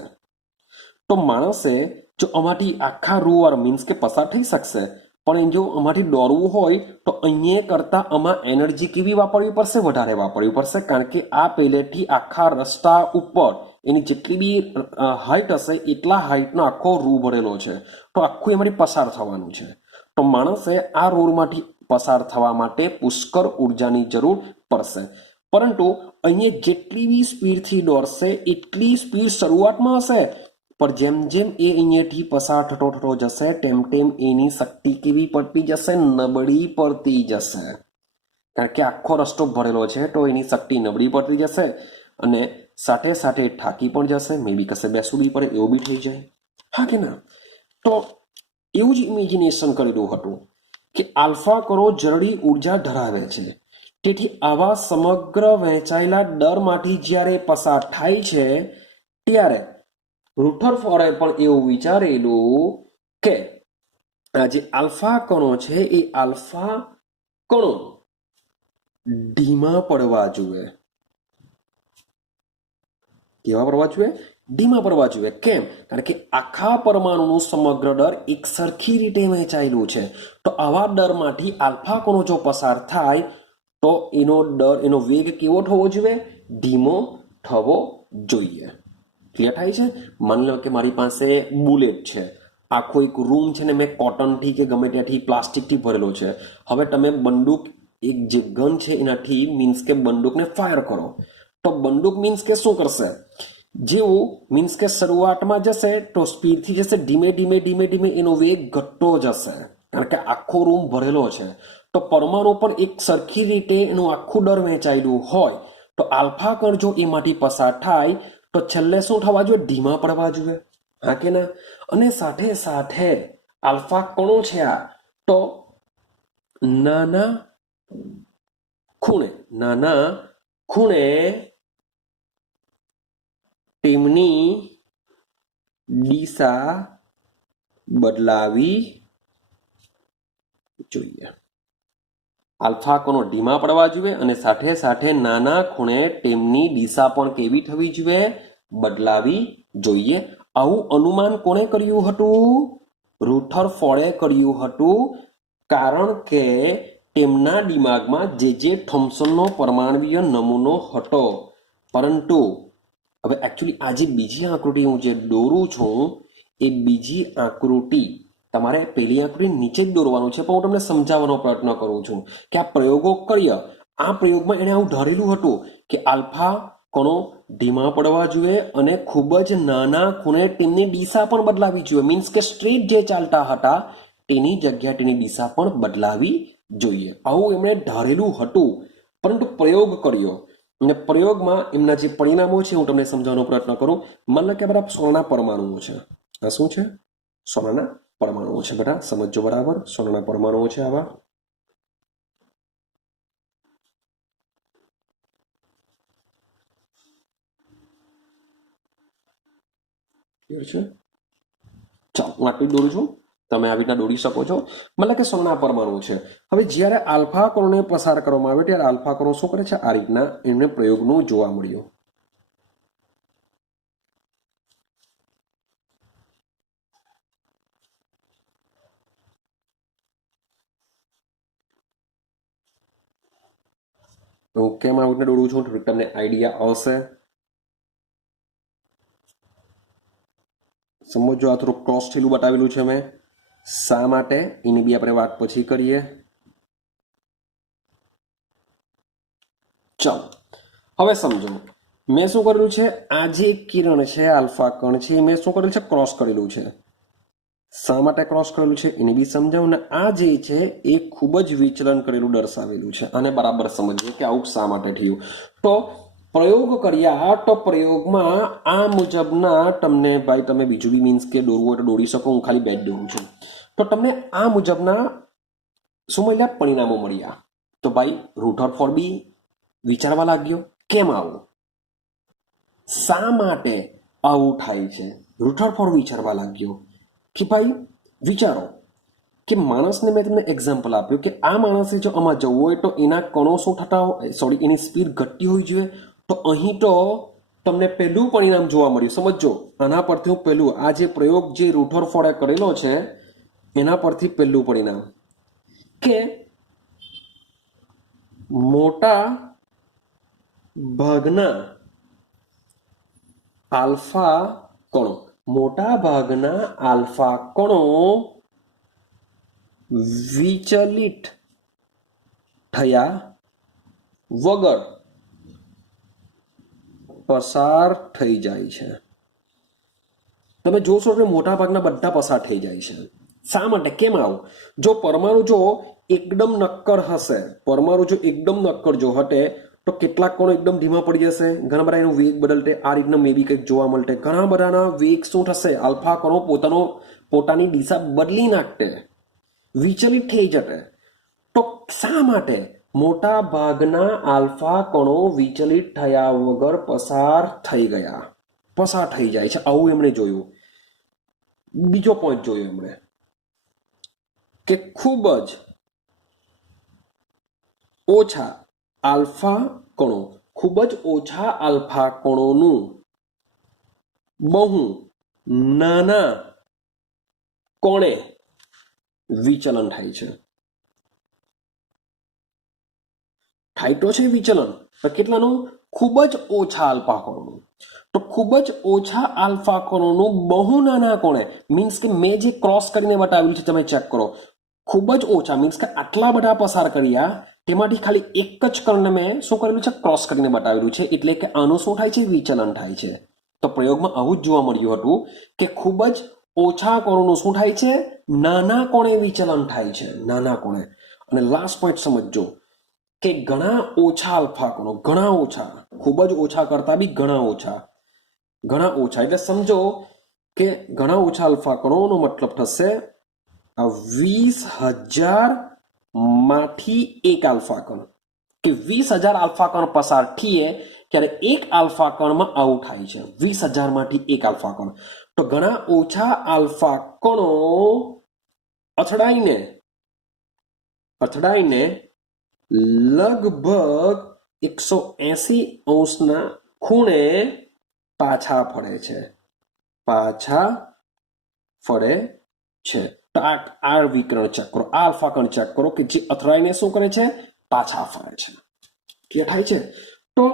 તો માણસે જો આમાંથી આખા રૂ વાર મીન્સ કે પસાર થઈ શકશે, પણ જો આમાંથી દોડવું હોય તો અહીંયા કરતાં આમાં એનર્જી કેવી વાપરવી પડશે, વધારે વાપરવી પડશે, કારણ કે આ પહેલેથી આખા રસ્તા ઉપર એની જેટલી બી હાઈટ હશે એટલા હાઈટનો આખો રૂ ભરેલો છે, તો આખું એમાંથી પસાર થવાનું છે. તો માણસે આ રોડમાંથી પસાર થવા માટે પુષ્કળ ઉર્જાની જરૂર પડશે. પરંતુ અહીંયા જેટલી બી સ્પીડથી દોડશે એટલી સ્પીડ શરૂઆતમાં હશે, પણ જેમ જેમ એ અહીંયાથી પસાર થતો જશે તેમ તેમ એની શક્તિ કેવી પડતી જશે, નબળી પડતી જશે. કારણ કે આખો રસ્તો ભરેલો છે તો એની શક્તિ નબળી પડતી જશે અને સાથે સાથે થાકી પણ જશે, મે બી કશે બેસવું બી પડે, એવું બી થઈ જાય. હા કે ના? તો એવું જ ઇમેજિનેશન કરેલું હતું કે આલ્ફા કણો જરૂરી ઉર્જા ધરાવે છે, તેથી આવા સમગ્ર વહેંચાયેલા દરમાંથી જ્યારે પસાર થાય છે ત્યારે રુથરફોર્ડે પણ એવું વિચારેલું કે આ જે આલ્ફા કણો છે એ આલ્ફા કણો ધીમા પડવા જોઈએ. કેવા પડવા જોઈએ? ધીમા પડવા જોઈએ. કેમ? કારણ કે આખા પરમાણુનું સમગ્ર દર એક સરખી રીતે વહેંચાયેલું છે, તો આવા દરમાંથી આલ્ફા કણો જો પસાર થાય તો એનો વેગ કેવો થવો જોઈએ? ધીમો થવો જોઈએ. ક્લિયર થાય છે? માની લો કે મારી પાસે બુલેટ છે, આખો એક રૂમ છે ને મેં કોટનથી કે ગમે ત્યાંથી પ્લાસ્ટિકથી ભરેલો છે. હવે તમે બંદૂક, એક જે ગન છે એનાથી મીન્સ કે બંદૂકને ફાયર કરો, તો બંદૂક મીન્સ કે શું કરશે? જેવું મીન્સ કે શરૂઆતમાં જશે તો સ્પીડથી જશે, ધીમે ધીમે ધીમે ધીમે એનો વેગ ઘટતો જશે, કારણ કે આખો રૂમ ભરેલો છે. તો પરમાણુ પણ એક સરખી રીતે એનું આખું દર વહેંચાયેલું હોય, તો આલ્ફા કણ જો એમાંથી પસાર થાય તો છેલ્લે શું થવા જોઈએ? ધીમા પડવા જોઈએ. હા કે ના? અને સાથે સાથે આલ્ફા કણો છે આ તો નાના ખૂણે તેમની દિશા બદલાવી જોઈએ. આલ્ફા કણો ધીમા પડવા જોઈએ અને સાથે સાથે નાના ખૂણે તેમની દિશા પણ કેવી થવી જોઈએ? બદલાવી જોઈએ. આવું અનુમાન કોણે કર્યું હતું? રુથરફોર્ડે કર્યું હતું, કારણ કે તેમના દિમાગમાં જે થોમ્સનનો પરમાણ્વીય નમૂનો હતો. પરંતુ હવે એકચ્યુઅલી આ જે બીજી આકૃતિ હું જે દોરું છું એ બીજી આકૃતિ તમારે પેલી આકૃતિ નીચે જ દોરવાનું છે, પણ હું તમને સમજાવવાનો પ્રયત્ન કરું છું કે આ પ્રયોગો કરીએ. આ પ્રયોગમાં એણે આવું ધારેલું હતું કે આલ્ફા કણો ધીમા પડવા જોઈએ અને ખૂબ જ નાના ખૂણે તેમની દિશા પણ બદલાવી જોઈએ. મીન્સ કે સ્ટ્રેટ જે ચાલતા હતા તેની જગ્યાએ તેની દિશા પણ બદલાવી જોઈએ. આવું એમણે ધારેલું હતું, પરંતુ પ્રયોગ કર્યો અને પ્રયોગમાં એમના જે પરિણામો છે હું તમને સમજાવવાનો પ્રયત્ન કરું. માની લો કે બધા સોનાના પરમાણુઓ છે. આ શું છે? સોનાના પરમાણુઓ છે. બેટા સમજો બરાબર. સોનાના પરમાણુઓ છે આવા. ક્લિયર છે? ચાલો હું આટલું દોરું છું, તમે આવી રીતના દોરી શકો છો. મતલબ કે સોનાના પરમાણુ છે. હવે જ્યારે આલ્ફા કણોને પસાર કરવામાં આવે ત્યારે આલ્ફા કણો શું કરે છે? આ રીતના એમને પ્રયોગનું જોવા મળ્યું. હું કેમ આવી રીતના દોરું છું થોડીક તમને આઈડિયા આવશે. સમજો આ થોડું ક્રોસ થયેલું બતાવેલું છે મેં. શા માટે એની બી આપણે વાત પછી કરીએ. ચાલો હવે સમજો મેં શું કરેલું છે, આ જે કિરણ છે આલ્ફા કણ છે મેં શું કરેલું છે? ક્રોસ કરેલું છે. શા માટે ક્રોસ કરેલું છે એને બી સમજાવું ને આ જે છે એ ખૂબ જ વિચલન કરેલું દર્શાવેલું છે. અને બરાબર સમજીએ કે આવું શા માટે થયું. તો પ્રયોગ કર્યા તો પ્રયોગમાં આ મુજબના તમને ભાઈ તમે બીજું બી મીન્સ કે દોરવું હોય તો દોરી શકો. હું ખાલી બે જ દોરું છું. તો તમને આ મુજબના શું મળ્યા? પરિણામો મળ્યા. તો ભાઈ રૂધરફોર્ડ બી વિચારવા લાગ્યો કેમ આવું, શા માટે આવું થાય છે. રૂધરફોર્ડ વિચારવા લાગ્યો કે ભાઈ વિચારો કે માણસને મેં તમને એક્ઝામ્પલ આપ્યું કે આ માણસે જો આમાં જવું હોય તો એના કણો શું થતા હોય, સોરી એની સ્પીડ ઘટતી હોવી જોઈએ. તો અહીં તો તમને પહેલું પરિણામ જોવા મળ્યું. સમજો આના પરથી હું પહેલું આ જે પ્રયોગ જે રૂધરફોર્ડે કરેલો છે એના પરથી પહેલું પરિણામ કે મોટા ભાગના આલ્ફા કણો, મોટા ભાગના આલ્ફા કણો વિચલિત થયા વગર પસાર થઈ જાય છે. તમે જોશો કે મોટા ભાગના બધા પસાર થઈ જાય છે. શા માટે? કેમ આવું? જો પરમાણુ જો એકદમ નક્કર હશે, પરમાણુ જો એકદમ નક્કર જો હટે તો કેટલાક કણો એકદમ ધીમા પડી જશે, ઘણા બધા એનો વેગ બદલતે, આ રીતના મે બી કંઈક જોવા મળતે. ઘણા બધાના વેગ શું થશે? આલ્ફા કણો પોતાની દિશા બદલી નાખતે, વિચલિત થઈ જતે. તો શા માટે? મોટા ભાગના આલ્ફા કણો વિચલિત થયા વગર પસાર થઈ ગયા, પસાર થઈ જાય છે. આવું એમણે જોયું. બીજો પોઈન્ટ જોયો એમણે કે ખૂબ જ ઓછા આલ્ફા કણો, ખૂબ જ ઓછા આલ્ફા કણોનું બહુ નાના કોણે વિચલન થાય છે. થાય તો છે વિચલન, પણ કેટલાનું? ખૂબ જ ઓછા આલ્ફા કણોનું. તો ખૂબ જ ઓછા આલ્ફા કણોનું બહુ નાના કોણે, મીન્સ કે મેં જે ક્રોસ કરીને બતાવ્યું છે તમે ચેક કરો. ખૂબ જ ઓછા મીન્સ કે આટલા બધા પસાર કર્યા તેમાંથી ખાલી એક જ કર્ણને મેં શું કરેલું છે? ક્રોસ કરીને બતાવેલું છે. એટલે કે આનું શું થાય છે? વિચલન થાય છે. તો પ્રયોગમાં આવું જ જોવા મળ્યું હતું કે ખૂબ જ ઓછા કોણોનું શું થાય છે? નાના કોણે વિચલન થાય છે, નાના કોણે. અને લાસ્ટ પોઈન્ટ સમજજો કે ઘણા ઓછા આલ્ફા કણો, ઘણા ઓછા, ખૂબ જ ઓછા કરતા બી ઘણા ઓછા, ઘણા ઓછા એટલે સમજો કે ઘણા ઓછા આલ્ફા કણોનો મતલબ થશે 20,000 માંથી એક આલ્ફા કણ, કે 20,000 આલ્ફા કણ પસાર થઈએ ત્યારે એક આલ્ફા કણમાં આવું થાય છે. 20,000 માંથી એક આલ્ફા કણ. તો ઘણા ઓછા આલ્ફા કણો અથડાઈને લગભગ 180 અંશના ખૂણે પાછા ફરે છે, પાછા ફરે છે. તો આ વિકર્ણ ચેક કરો, આ આલ્ફા કણ ચેક કરો કે જે અથડાઈને શું કરે છે? પાછા ફરે છે. ક્લિયર થાય છે? તો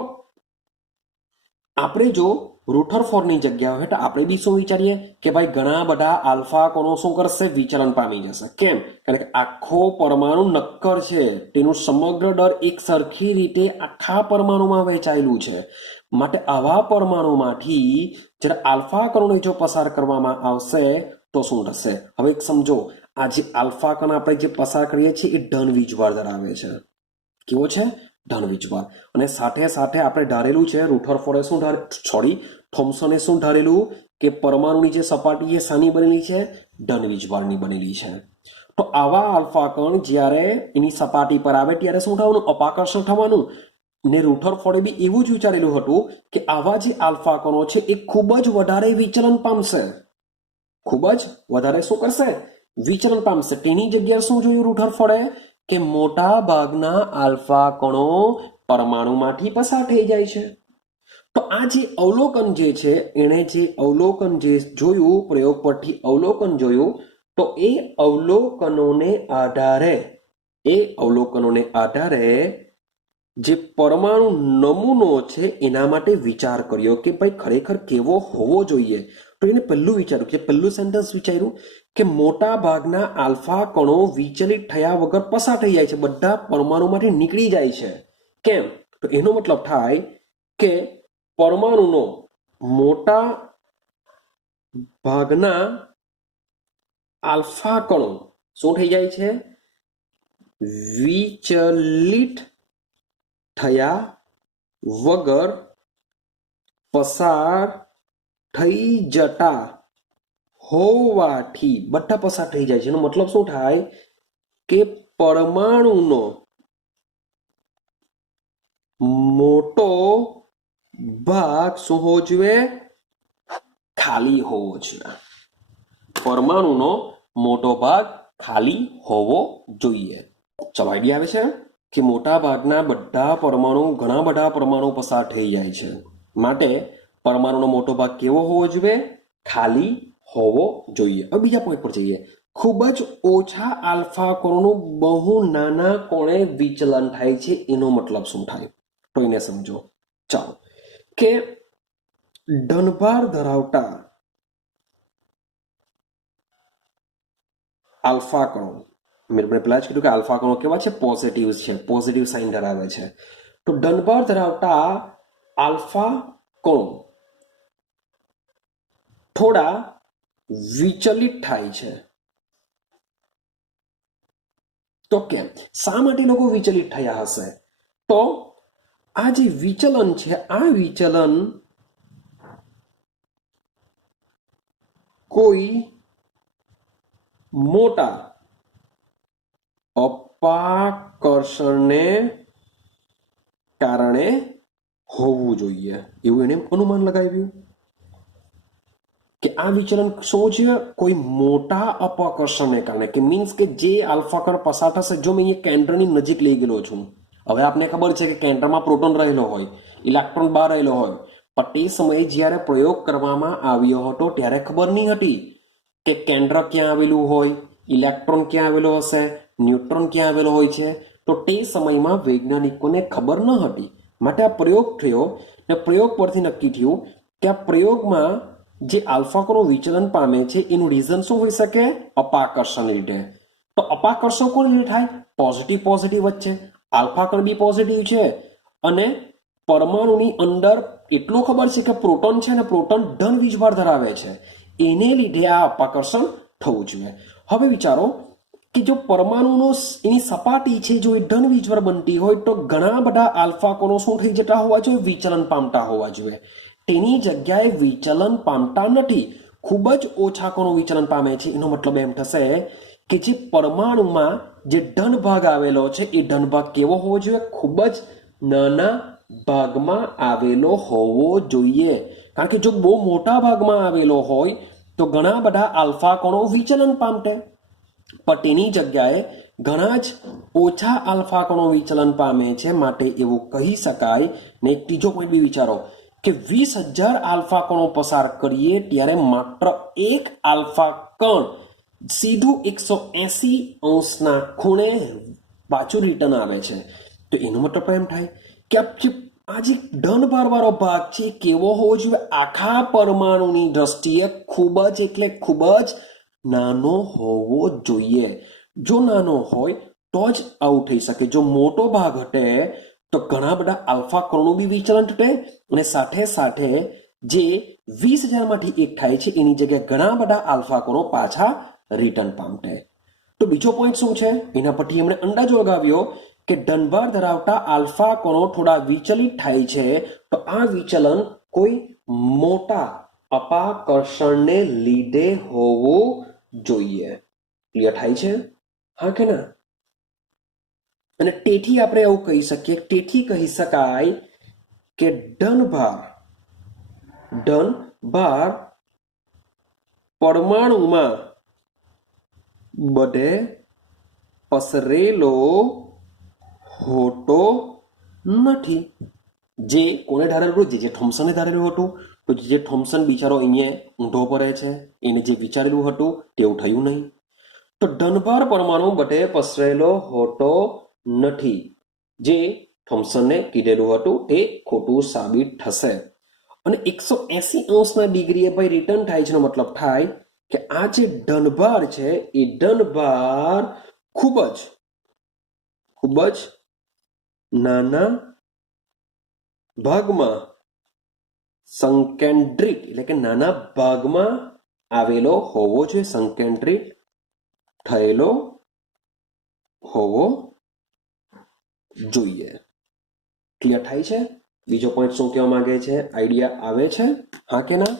આપણે જો રૂધરફોર્ડની જગ્યા હોય તો આપણે બી શું વિચારીએ કે ભાઈ ઘણા બધા આલ્ફા કણો શું કરશે? વિચલન પામી જશે. કેમ? કારણ કે આખો પરમાણુ નક્કર છે, તેનું સમગ્ર દર એક સરખી રીતે આખા પરમાણુમાં વહેંચાયેલું છે. માટે આવા પરમાણુમાંથી જ્યારે આલ્ફા કણોને જો પસાર કરવામાં આવશે તો શું થશે? હવે એક સમજો, આ જે આલ્ફા કણ આપણે જે પસાર કરીએ છીએ એ ધન વીજભાર ધરાવે છે. કેવો છે? ધન વીજભાર. અને સાથે સાથે આપણે ધારેલું છે રૂથરફોર્ડે શું થોમ્સને શું ધારેલું કે પરમાણુની જે સપાટી છે શાની બનેલી છે? ધન વીજભારની બનેલી છે. તો આવા આલ્ફા કણ જ્યારે એની સપાટી પર આવે ત્યારે શું થવાનું? અપાકર્ષણ થવાનું. ને રૂથરફોર્ડે બી એવું જ વિચારેલું હતું કે આવા જે આલ્ફા કણો છે એ ખૂબ જ વધારે વિચલન પામશે. ખૂબ જ વધારે શું કરશે? વિચલન પામશે. તેની જગ્યાએ શું જોયું રૂથરફોર્ડે? કે મોટા ભાગના આલ્ફા કણો પરમાણુમાંથી પસાર થઈ જાય છે. તો આ જે અવલોકન જે છે, એણે જે અવલોકન જે જોયું, પ્રયોગ પરથી અવલોકન જોયું, તો એ અવલોકનોને આધારે જે પરમાણુ નમૂનો છે એના માટે વિચાર કર્યો કે ભાઈ ખરેખર કેવો હોવો જોઈએ. તો એને પહેલું સેન્ટેન્સ વિચાર્યું કે મોટા ભાગના આલ્ફા કણો વિચલિત થયા વગર પસાર થઈ જાય છે, બધા પરમાણુમાંથી નીકળી જાય છે. કેમ? તો એનો મતલબ થાય કે પરમાણુનો મોટા ભાગના આલ્ફા કણો શું થઈ જાય છે? વિચલિત થયા વગર પસાર થઈ જતા હોવાથી બધા પસાર થઈ જાય છે. એનો મતલબ શું થાય કે પરમાણુનો મોટો ભાગ શું હોવો જોઈએ? ખાલી હોવો જોઈએ. પરમાણુનો મોટો ભાગ ખાલી હોવો જોઈએ. ચલો, આઈડિયા આવે છે કે મોટા ભાગના ઘણા બધા પરમાણુ પસાર થઈ જાય છે, માટે પરમાણુનો મોટો ભાગ કેવો હોવો જોઈએ? ખાલી હોવો જોઈએ. હવે બીજા પોઈન્ટ પર જઈએ. ખૂબ જ ઓછા આલ્ફા કણોનું બહુ નાના કોણે વિચલન થાય છે, એનો મતલબ શું થાય? તો એને સમજો. ચાલો, કે ધનભાર ધરાવતા આલ્ફા કણો, મેં પહેલા જ કીધું કે આલ્ફા કણો કેવા છે? પોઝિટિવ છે, પોઝિટિવ સાઇન ધરાવે છે. તો ધનભાર ધરાવતા આલ્ફા કણો થોડા વિચલિત થાય છે. તો કેમ? શા માટે લોકો વિચલિત થયા હશે? તો આ જે વિચલન છે, આ વિચલન કોઈ મોટા અપાકર્ષણને કારણે હોવું જોઈએ, એવું એને અનુમાન લગાવ્યું કે આ વિચલન શું છે? કોઈ મોટા અપાકર્ષણને કારણે, કે મીન્સ કે જે આલ્ફા કણ પસાર થશે. જો મેં અહીંયા કેન્દ્રની નજીક લઈ ગયેલો છું, હવે આપને ખબર છે કે કેન્દ્રમાં પ્રોટોન રહેલો હોય, ઇલેક્ટ્રોન બહાર રહેલો હોય, પણ તે સમયે જ્યારે પ્રયોગ કરવામાં આવ્યો હતો ત્યારે ખબર નહીં હતી કે કેન્દ્ર ક્યાં આવેલું હોય, ઇલેક્ટ્રોન ક્યાં આવેલો હશે, ન્યુટ્રોન ક્યાં આવેલો હોય છે. તો તે સમયમાં વૈજ્ઞાનિકોને ખબર ન હતી, માટે આ પ્રયોગ થયો ને પ્રયોગ પરથી નક્કી થયું કે આ પ્રયોગમાં જે આલ્ફા કણો વિચલન પામે છે એનું રીઝન શું હોઈ શકે? અપાકર્ષણ લીધે. તો અપાકર્ષણ કોણ લીધે થાય? પોઝિટિવ વચ્ચે. આલ્ફા કણ બી પોઝિટિવ છે અને પરમાણુની અંદર એટલું ખબર છે કે પ્રોટોન છે ને પ્રોટોન ધન વીજભાર ધરાવે છે, એને લીધે આ અપાકર્ષણ થવું જોઈએ. હવે વિચારો કે જો પરમાણુનો એની સપાટી છે જો એ ધન વીજભાર બનતી હોય તો ઘણા બધા આલ્ફા કણો શું થઈ જતા હોવા જોઈએ? વિચલન પામતા હોવા જોઈએ. તેની જગ્યાએ વિચલન પામતા નથી, ખૂબ જ ઓછા કણો વિચલન પામે છે. એનો મતલબ એમ થશે કે જે પરમાણુમાં જે ધન ભાગ આવેલો છે એ ધન ભાગ કેવો હોવો જોઈએ? ખૂબ જ નાના ભાગમાં આવેલો હોવો જોઈએ. કારણ કે જો બહુ મોટા ભાગમાં આવેલો હોય તો ઘણા બધા આલ્ફા કણો વિચલન પામતે, પણ તેની જગ્યાએ ઘણા જ ઓછા આલ્ફા કણો વિચલન પામે છે. માટે એવું કહી શકાય. ને એક ત્રીજો પોઈન્ટ બી વિચારો કે 20,000 આલ્ફા કણો પસાર કરીએ ત્યારે માત્ર એક આલ્ફા કણ સીધું 180 અંશના ખૂણે પાછું રિટર્ન આવે છે. તો એનો મતલબ એમ થાય કે આ જે ધન ભારવાળો ભાગ છે કેવો હોવો જોઈએ? આખા પરમાણુની દ્રષ્ટિએ ખૂબ જ એટલે ખૂબ જ નાનો હોવો જોઈએ. જો નાનો હોય તો જ આવું થઈ શકે. જો મોટો ભાગ હટે તો ઘણા બધા આલ્ફા કણોનું બી વિચલન થશે અને સાથે સાથે જે 20,000 માંથી એક થાય છે એની જગ્યાએ ઘણા બધા આલ્ફા કણો પાછા રિટર્ન પામતે. તો બીજો પોઈન્ટ શું છે? એના પરથી એમણે અંદાજો લગાવ્યો કે ધનભાર ધરાવતા આલ્ફા કણો થોડા વિચલિત થાય છે તો આ વિચલન કોઈ મોટા અપાકર્ષણને લીધે હોવું જોઈએ. ક્લિયર થાય છે? હા કે ના? અને તેથી આપણે એવું કહી શકીએ, તેથી કહી શકાય કે ધનભાર પરમાણુમાં બધે પસરેલો હોતો નથી. જે કોને ધારેલું? જે થોમ્સને ધારેલું હતું. તો જે થોમ્સન બિચારો અહીંયા ઊંધો પડે છે, એને જે વિચારેલું હતું તેવું થયું નહીં. તો ધનભાર પરમાણુ બધે પસરેલો હોતો નથી. જે થોમ્સનને કીધેલું હતું તે ખોટું સાબિત થશે. અને 180 ડિગ્રીએ ભાઈ રિટર્ન થાય છે, મતલબ થાય કે આ જે ધનભાર છે એ ધનભાર ખૂબ જ નાના ભાગમાં સંકેન્દ્રિત એટલે કે નાના ભાગમાં આવેલો હોવો જોઈએ, સંકેન્દ્રિત થયેલો હોવો જોઈએ. ક્લિયર થાય છે? બીજો પોઈન્ટ શું કહેવા માંગે છે? આઈડિયા આવે છે? હા કે ના?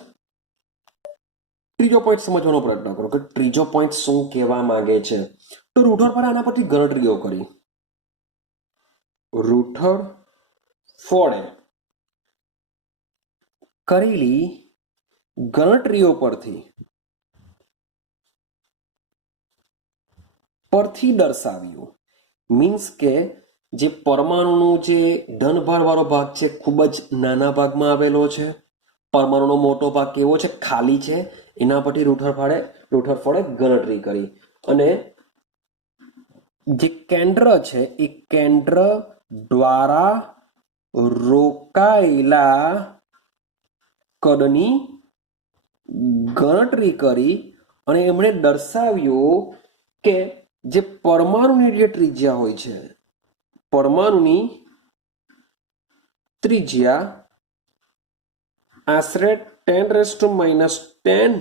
ત્રીજો પોઈન્ટ સમજવાનો પ્રયત્ન કરો કે ત્રીજો પોઈન્ટ શું કહેવા માંગે છે. તો રૂથરફોર્ડે આના પરથી ગણતરીઓ કરી. રૂથરફોર્ડે કરેલી ગણતરીઓ પરથી દર્શાવ્યું, મીન્સ કે જે પરમાણુનો જે ધનભાર વાળો ભાગ છે ખૂબ જ નાના ભાગમાં આવેલો છે. પરમાણુનો મોટો ભાગ કેવો છે? ખાલી છે. એના પરથી રૂથરફોર્ડે ગણતરી કરી અને જે કેન્દ્ર છે એ કેન્દ્ર દ્વારા રોકાયેલા કદની ગણતરી કરી અને એમણે દર્શાવ્યું કે જે પરમાણુની જે ત્રિજ્યા હોય છે, પરમાણુની ત્રિજ્યા આશરે 10⁻10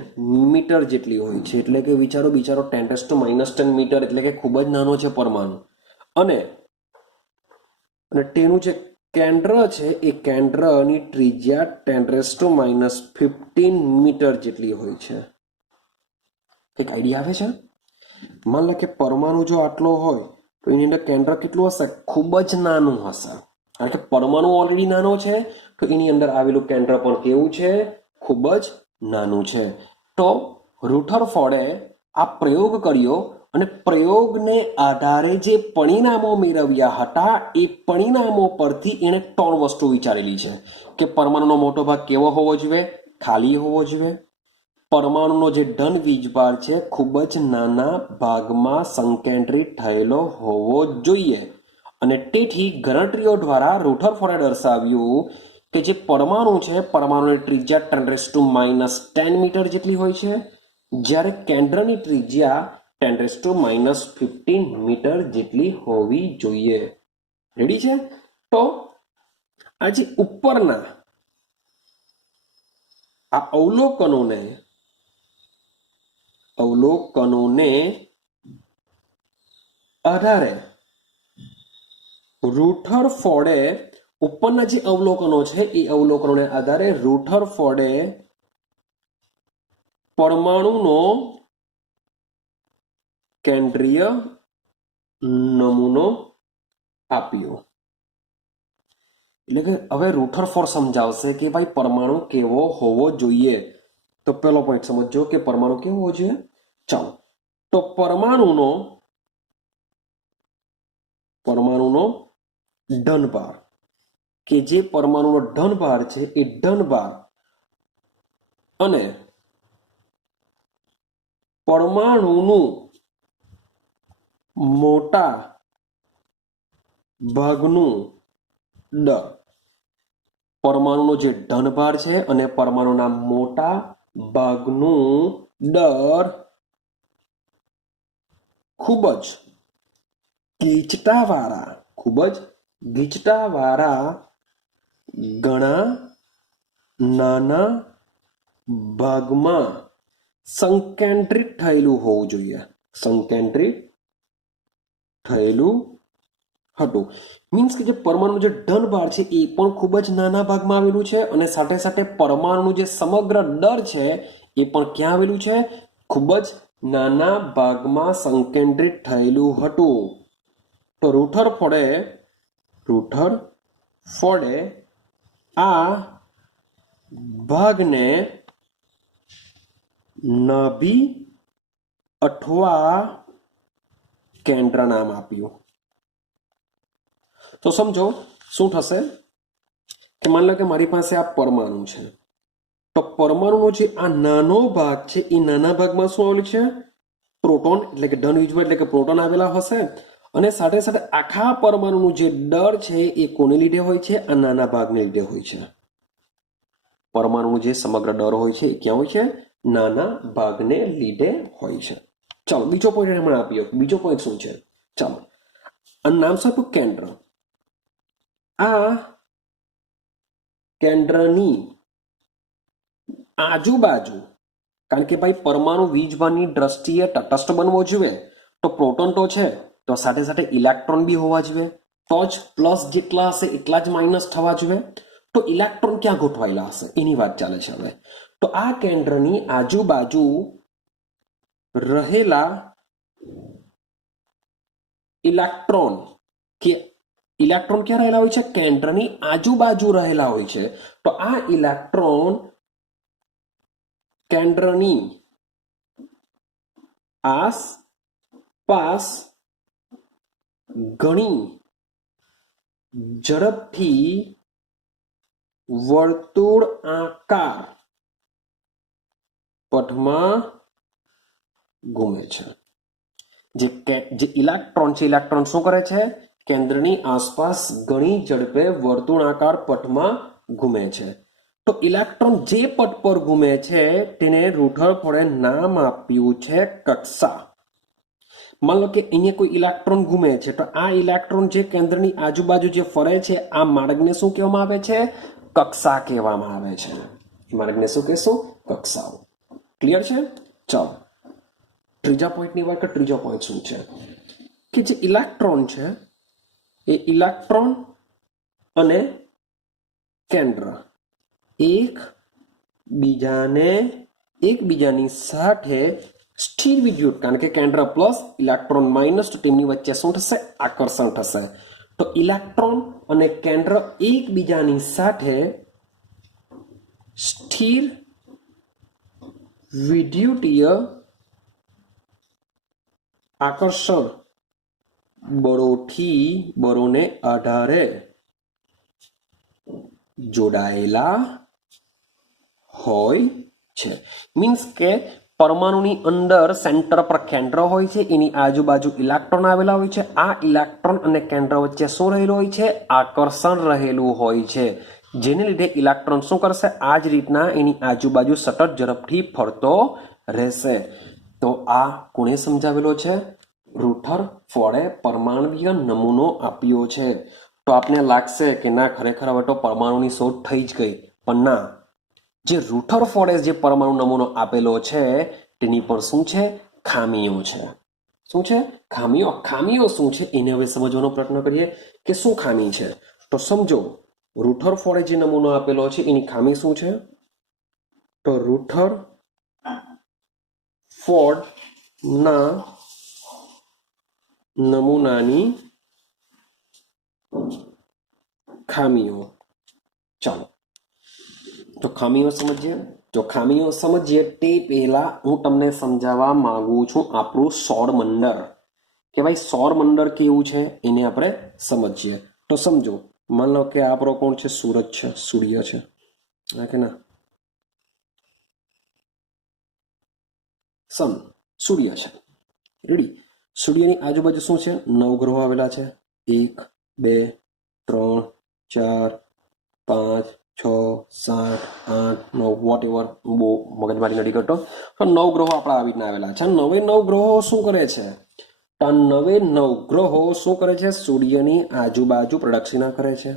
મીટર જેટલી હોય છે. એટલે કે બિચારો 10⁻10 મીટર એટલે કે ખૂબ જ નાનો છે પરમાણુ. અને તેનું જે કેન્દ્ર છે એ કેન્દ્રની ત્રિજ્યા 10⁻15 મીટર જેટલી હોય છે. એક આઈડિયા આવે છે? માન લો કે પરમાણુ જો આટલો હોય તો એની અંદર કેન્દ્ર કેટલું હશે? ખૂબ જ નાનું હશે. કારણ કે પરમાણુ ઓલરેડી નાનો છે તો એની અંદર આવેલું કેન્દ્ર પણ કેવું છે? ખૂબ જ નાનું છે. તો રૂથરફોર્ડે આ પ્રયોગ કર્યો અને પ્રયોગને આધારે જે પરિણામો મેળવ્યા હતા એ પરિણામો પરથી એણે 3 વસ્તુ વિચારેલી છે કે પરમાણુનો મોટો ભાગ કેવો હોવો જોઈએ? ખાલી હોવો જોઈએ. પરમાણુનો જે ધન વીજભાર છે ખૂબ જ નાના ભાગમાં સંકેન્દ્રિત થયેલો હોવો જોઈએ. અને તેથી ગણતરીઓ દ્વારા રૂથરફોર્ડે દર્શાવ્યું કે જે પરમાણુ છે પરમાણુની ત્રિજ્યા 10⁻10 મીટર જેટલી હોય છે, જ્યારે કેન્દ્રની ત્રિજ્યા 10⁻15 મીટર જેટલી હોવી જોઈએ. રેડી છે? તો આ જે ઉપરના આ અવલોકનોને આધારે રૂથરફોર્ડે ઉપરના જે અવલોકનો છે એ અવલોકનોને આધારે રૂથરફોર્ડે પરમાણુનો કેન્દ્રીય નમૂનો આપ્યો. એટલે કે હવે રૂથરફોર્ડ સમજાવશે કે ભાઈ પરમાણુ કેવો હોવો જોઈએ. તો પહેલો પોઈન્ટ સમજો કે પરમાણુ કેવો હોવો જોઈએ. ચાલો, તો પરમાણુનો ધનભાર કે જે પરમાણુનો ધનભાર છે એ ધનભાર અને પરમાણુનું મોટા ભાગનું દળ, પરમાણુનો જે ધનભાર છે અને પરમાણુના મોટા ભાગનું દળ ખૂબ જ ગીચતાવાળા ઘણા નાના ભાગમાં સંકેન્દ્રિત થયેલું હોવું જોઈએ. સંકેન્દ્રિત થયેલું હતું. મીન્સ કે જે પરમાણુ જે ધન ભાર છે એ પણ ખૂબ જ નાના ભાગમાં આવેલું છે અને સાથે સાથે પરમાણુનું જે સમગ્ર દર છે એ પણ ક્યાં આવેલું છે? ખૂબ જ નાના ભાગમાં સંકેન્દ્રિત થયેલું હતું. તો રૂથરફોર્ડે આ ભાગને નાભી અથવા કેન્દ્ર નામ આપ્યું. તો સમજો શું થશે કે માની લો કે મારી પાસે આ પરમાણુ છે, તો પરમાણુનો જે આ નાનો ભાગ છે એ નાના ભાગમાં શું આવેલું છે? પ્રોટોન, એટલે કે ધન વીજભાર એટલે કે પ્રોટોન આવેલા હશે. અને સાથે સાથે આખા પરમાણુનું જે દળ છે એ કોને લીધે હોય છે? આ નાના ભાગને લીધે હોય છે. પરમાણુનું જે સમગ્ર દળ હોય છે એ ક્યાં હોય છે? નાના ભાગને લીધે હોય છે. ચાલો બીજો પોઈન્ટ હમણાં આપીએ. બીજો પોઈન્ટ શું છે? ચાલો આનું નામ શું હતું? કેન્દ્ર. આ કેન્દ્રની આજુબાજુ, કારણ કે ભાઈ પરમાણુ વીજભારની દ્રષ્ટિએ તટસ્થ બનવો જોઈએ, તો પ્રોટોન તો છે, તો સાથે સાથે ઇલેક્ટ્રોન બી હોવા જોઈએ. તો જ પ્લસ જેટલા હશે એટલા જ માઇનસ થવા જોઈએ. તો ઇલેક્ટ્રોન ક્યાં ગોઠવાયેલા હશે એની વાત ચાલે છે હવે. તો આ કેન્દ્રની આજુબાજુ રહેલા ઇલેક્ટ્રોન ક્યાં રહેલા હોય છે? કેન્દ્રની આજુબાજુ રહેલા હોય છે. તો આ ઇલેક્ટ્રોન કેન્દ્રની આસપાસ ઘણી ઝડપથી વર્તુળાકાર પથમાં ઘૂમે છે. જે ઇલેક્ટ્રોન છે, ઇલેક્ટ્રોન શું કરે છે? કેન્દ્રની આસપાસ ઘણી ઝડપે વર્તુળાકાર પથમાં ઘૂમે છે. તો ઇલેક્ટ્રોન જે પથ પર ઘૂમે છે તેને રૂથરફોર્ડે નામ આપ્યું છે કક્ષા. માન લો કે અહીંયા કોઈ ઇલેક્ટ્રોન ઘૂમે છે, તો આ ઇલેક્ટ્રોન જે કેન્દ્રની આજુબાજુ જે ફરે છે આ માર્ગને શું કહેવામાં આવે છે? કક્ષા કહેવામાં આવે છે. માર્ગને શું કહેશું? કક્ષાઓ. ક્લિયર છે? ચાલો ત્રીજા પોઈન્ટની વાત કરીએ. ત્રીજો પોઈન્ટ શું છે કે જે ઇલેક્ટ્રોન છે એ ઇલેક્ટ્રોન અને કેન્દ્ર એકબીજાની સાથે સ્થિર વિદ્યુત, કારણ કે કેન્દ્ર પ્લસ ઇલેક્ટ્રોન માઇનસ, તો તેમની વચ્ચે શું થશે? આકર્ષણ થશે. તો ઇલેક્ટ્રોન અને કેન્દ્ર એકબીજાની સાથે સ્થિર વિદ્યુતીય આકર્ષણ બળોને આધારે જોડાયેલા હોય છે. મીન્સ કે પરમાણુની અંદર સેન્ટર પર કેન્દ્ર હોય છે, એની આજુબાજુ ઇલેક્ટ્રોન આવેલા હોય છે. આ ઇલેક્ટ્રોન અને કેન્દ્ર વચ્ચે શું રહેલું હોય છે? આકર્ષણ રહેલું હોય છે, જેને લીધે ઇલેક્ટ્રોન શું કરશે? આ જ રીતના એની આજુબાજુ સતત ઝડપથી ફરતો રહેશે. તો આ કોણે સમજાવેલો છે? રૂથરફોર્ડે પરમાણ્વીય નમૂનો આપ્યો છે. તો આપને લાગશે કે ના, ખરેખર હવે તો પરમાણુની શોધ થઈ જ ગઈ, પણ ના, જે રૂથરફોર્ડે જે પરમાણુ નમૂનો આપેલો છે તેની પર શું છે? ખામીઓ છે. શું છે? ખામીઓ શું છે એને હવે સમજવાનો પ્રયત્ન કરીએ કે શું ખામી છે. તો સમજો રૂથરફોર્ડે જે નમૂનો આપેલો છે એની ખામી શું છે? તો રૂથરફોર્ડના નમૂનાની ખામીઓ. ચાલો તો ખામીઓ સમજીએ. તે પહેલા હું તમને સમજાવવા માંગુ છું આપણું સૌરમંડળ, કે ભાઈ સૌરમંડળ કેવું છે એને આપણે સમજીએ. તો સમજો, માન લો કે આપણો કોણ છે? સૂરજ છે, સૂર્ય છે, હા કે ના? સૂર્ય છે. રેડી? સૂર્યની આજુબાજુ શું છે? 9 ગ્રહો આવેલા છે. 1 2 3 4 5 6 7 8 9, વોટ એવર, બહુ મગજમારી નથી કરતો. તો 9 ગ્રહો આપણા આવી રીતના આવેલા છે. 9 ગ્રહો શું કરે છે? તો 9 ગ્રહો શું કરે છે? સૂર્યની આજુબાજુ પ્રદક્ષિણા કરે છે,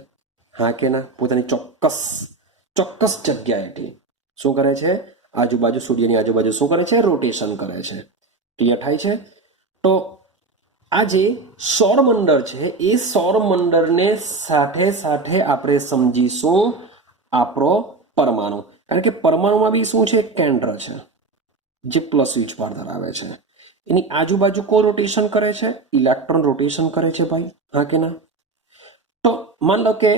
હા કે ના? પોતાની ચોક્કસ જગ્યાએથી શું કરે છે? સૂર્યની આજુબાજુ શું કરે છે? રોટેશન કરે છે. ક્લિયર થાય છે? તો આ જે સૌરમંડળ છે એ સૌરમંડળને સાથે સાથે આપણે સમજીશું આપણો પરમાણુ, કારણ કે પરમાણુમાં બી શું છે, કેન્દ્ર છે જે પ્લસ વીજભાર ધરાવે છે. એની આજુબાજુ કોઈ રોટેશન કરે છે, ઇલેક્ટ્રોન રોટેશન કરે છે ભાઈ, હા કે ના? તો માન લો કે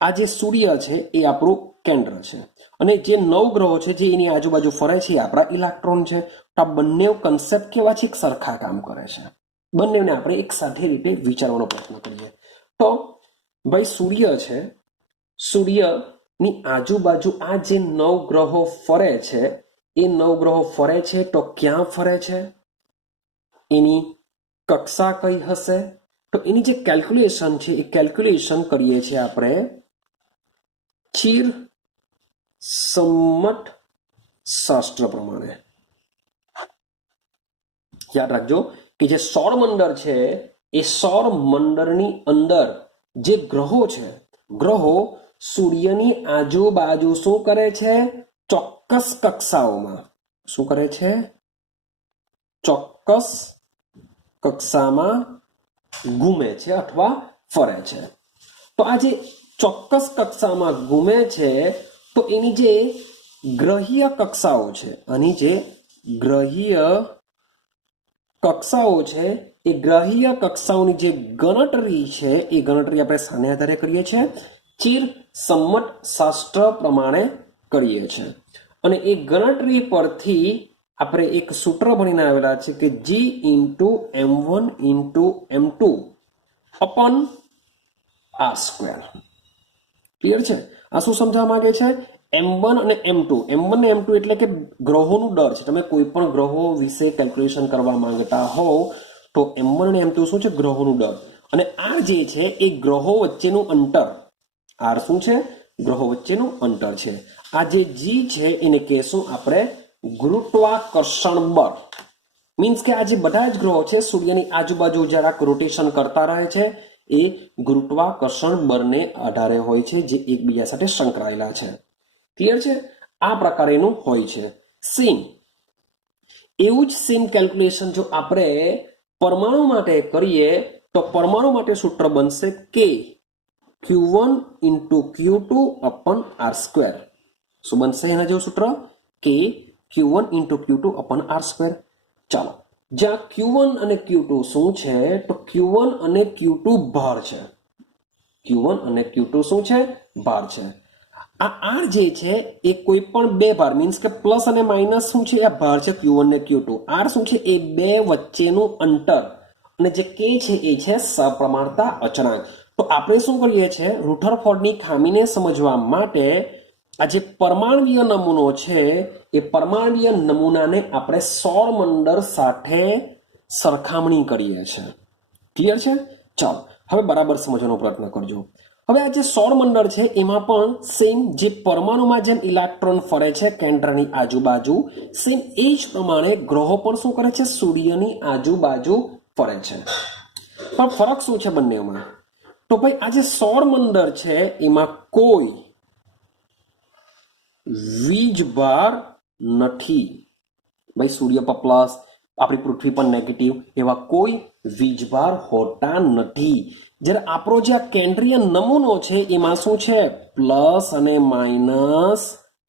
આ જે સૂર્ય છે એ આપણું કેન્દ્ર છે અને જે 9 ગ્રહો છે જે એની આજુબાજુ ફરે છે એ આપણા ઇલેક્ટ્રોન છે. તો આ બંને કન્સેપ્ટ કેવા છે, એક સરખા કામ કરે છે. બંનેને આપણે એક સાથે રીતે વિચારવાનો પ્રયત્ન કરીએ. તો ભાઈ સૂર્ય છે, સૂર્યની આજુબાજુ આ જે 9 ગ્રહો ફરે છે એ 9 ગ્રહો ફરે છે તો ક્યાં ફરે છે, એની કક્ષા કઈ હશે? તો એની જે કેલ્ક્યુલેશન છે એ કેલ્ક્યુલેશન કરીએ છીએ આપણે ચીર સંમત શાસ્ત્ર પ્રમાણે. યાદ રાખજો કે જે સૌરમંડળ છે એ સૌરમંડળની અંદર જે ગ્રહો છે, ગ્રહો સૂર્યની આજુબાજુ શું કરે છે, ચોક્કસ કક્ષાઓમાં શું કરે છે, ચોક્કસ કક્ષામાં ઘૂમે છે અથવા ફરે છે. તો આ જે ચોક્કસ કક્ષામાં ઘૂમે છે તો એની જે ગ્રહીય કક્ષાઓ છે, આની જે ગ્રહીય કક્ષાઓ છે એ ગ્રહીય કક્ષાઓની જે ગણતરી છે એ ગણતરી આપણે શાને આધારે કરીએ છીએ, ચીર સંમત શાસ્ત્ર પ્રમાણે કરીએ છીએ. અને એ ગણતરી પરથી આપણે એક સૂત્ર ભણીને આવેલા છે કે G into M1 into M2 upon R square. Clear છે? આ શું સમજાવવા માંગે છે, M1 અને M2. M1 અને M2 એટલે કે ગ્રહોનું દળ છે. તમે કોઈ પણ ગ્રહો વિશે કેલ્ક્યુલેશન કરવા માંગતા હોવ તો M1 અને M2 શું છે, ગ્રહોનું દળ. અને R જે છે એ ગ્રહો વચ્ચેનું અંતર. R શું છે, ગ્રહો વચ્ચેનું અંતર છે. આ જે G છે એને કહેશું આપણે ગુરુત્વાકર્ષણ બળ. મીન્સ કે આ જે બધા જ ગ્રહો છે સૂર્યની આજુબાજુ જરાક રોટેશન કરતા રહે છે એ ગુરુત્વાકર્ષણ બળને આધારે હોય છે જે એકબીજા સાથે સંકળાયેલા છે. ક્લિયર છે? આ પ્રકારેનું હોય છે. સેમ એવું જ સેમ કેલ્ક્યુલેશન જો આપણે પરમાણુ માટે કરીએ તો પરમાણુ માટે સૂત્ર બનશે કે Q1 into Q2 અપન R square. શું બનશે એના જેવું સૂત્ર? કે Q1 into Q2 અપન R square. ચાલો, જ્યાં Q1 અને Q2 શું છે, તો Q1 અને Q2 ભાર છે. Q1 અને Q2 શું છે, ભાર છે. આ R જે છે એ કોઈ પણ બે ભાર મીન્સ કે પ્લસ અને માઇનસ શું છે, આ ભાર છે Q1 અને Q2. R શું છે, એ બે વચ્ચેનું અંતર અને જે K છે એ છે સપ્રમાણતા અચળાંક. તો આપણે શું કરીએ છીએ, રુથરફોર્ડની ખામીને સમજવા માટે આ જે પરમાણવીય નમૂનો છે એ પરમાણવીય નમૂનાને આપણે સૌરમંડળ સાથે સરખામણી કરીએ છીએ. ક્લિયર છે? ચાલો હવે બરાબર સમજવાનો પ્રયત્ન કરજો. હવે આ જે સૌરમંડળ છે એમાં પણ સેમ જે પરમાણુમાં જેમ ઇલેક્ટ્રોન ફરે છે કેન્દ્રની આજુબાજુ, સેમ એ જ પ્રમાણે ગ્રહો પણ શું કરે છે, સૂર્યની આજુબાજુ ફરે છે. પણ ફરક શું છે બંનેમાં? તો ભાઈ આ જે સૌરમંડળ છે એમાં કોઈ વીજભાર નથી. ભાઈ સૂર્ય પર પ્લસ, આપણી પૃથ્વી પર નેગેટિવ, એવા કોઈ વીજભાર હોતા નથી. જ્યારે આપણો જે આ કેન્દ્રીય નમૂનો છે એમાં શું છે, પ્લસ અને માઇનસ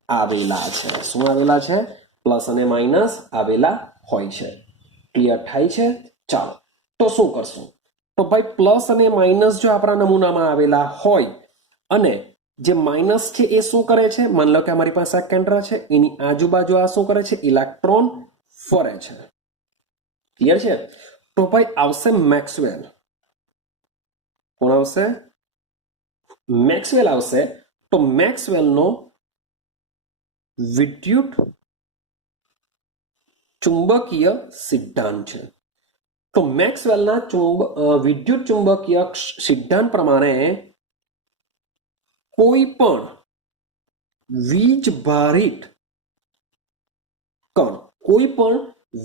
આવેલા છે. શું આવેલા છે? પ્લસ અને માઇનસ આવેલા હોય છે. ક્લિયર થાય છે? ચાલો તો શું કરશું, તો ભાઈ પ્લસ અને માઇનસ જો આપણા નમૂનામાં આવેલા હોય અને જે માઇનસ છે એ શું કરે છે, માન લો કે અમારી પાસે આ કેન્દ્ર છે એની આજુબાજુ આ શું કરે છે, ઇલેક્ટ્રોન ફરે છે. ક્લિયર છે? તો ભાઈ આવશે મેક્સવેલ. કોણ આવશે? મેક્સવેલ આવશે. તો મેક્સવેલનો વિદ્યુત ચુંબકીય સિદ્ધાંત છે. તો મેક્સવેલના વિદ્યુત ચુંબકીય સિદ્ધાંત પ્રમાણે કોઈ પણ વીજભારિત કણ, કોઈ પણ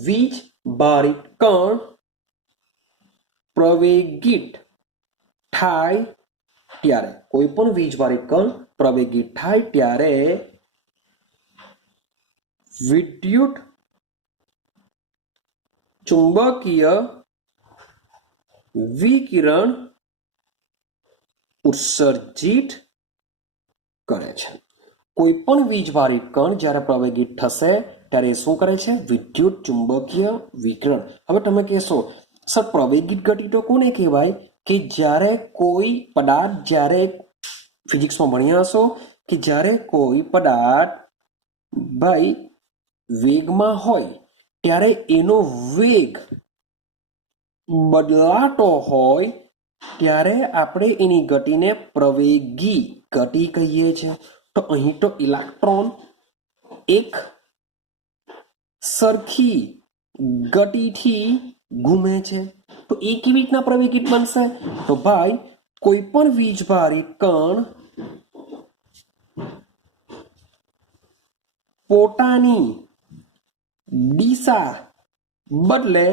વીજભારિત કણ પ્રવેગિત થાય ત્યારે, કોઈ પણ વીજભારિત કણ પ્રવેગિત થાય ત્યારે વિદ્યુત ચુંબકીય વિકિરણ ઉત્સર્જિત કરે છે। કોઈ પણ વીજભારિત કણ જ્યારે પ્રવેગિત થશે ત્યારે એ શું કરે છે? વિદ્યુત ચુંબકીય વિકિરણ। હવે તમે કહેશો સર પ્રવેગિત ગતિ તો કોને કહેવાય? કે જ્યારે કોઈ પદાર્થ, જ્યારે ફિઝિક્સમાં ભણ્યા હશો કે જ્યારે કોઈ પદાર્થ ભાઈ વેગમાં હોય ત્યારે એનો વેગ બદલાતો હોય ત્યારે આપણે એની ગતિને પ્રવેગી ગતિ કહીએ છીએ। તો અહીં તો ઇલેક્ટ્રોન એક સરખી ગતિથી ઘૂમે છે, તો એ કેવી રીતના પ્રવેગિત બનશે? તો ભાઈ કોઈ પણ વીજભારિત કણ પોતાની દિશા બદલે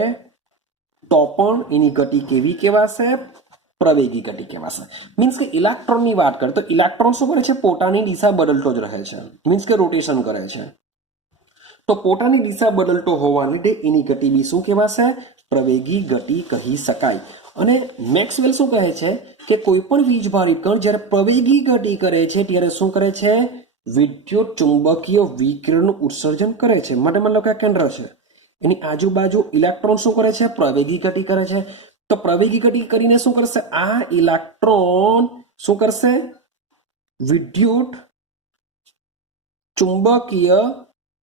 તો પણ એની ગતિ કેવી કહેવાશે? પ્રવેગી ગતિ કહેવાશે। મીન્સ કે ઇલેક્ટ્રોનની વાત કરીએ તો ઇલેક્ટ્રોન શું કરે છે? પોતાની દિશા બદલતો જ રહે છે, મીન્સ કે રોટેશન કરે છે। તો પોતાની દિશા બદલતો હોવાને લીધે એની ગતિ બી શું કહેવાશે? પ્રવેગી ગતિ કહી શકાય। અને મેક્સવેલ શું કહે છે કે કોઈ પણ વીજભારિત કણ જ્યારે પ્રવેગી ગતિ કરે છે ત્યારે શું કરે છે? વિદ્યુત ચુંબકીય વિકિરણનું ઉત્સર્જન કરે છે। માટે માની લો કે આ કેન્દ્ર છે, એની આજુબાજુ ઇલેક્ટ્રોન શું કરે છે? પ્રવેગી ગતિ કરે છે। તો પ્રવેગી ગતિ કરીને શું કરશે? આ ઇલેક્ટ્રોન શું કરશે? વિદ્યુત ચુંબકીય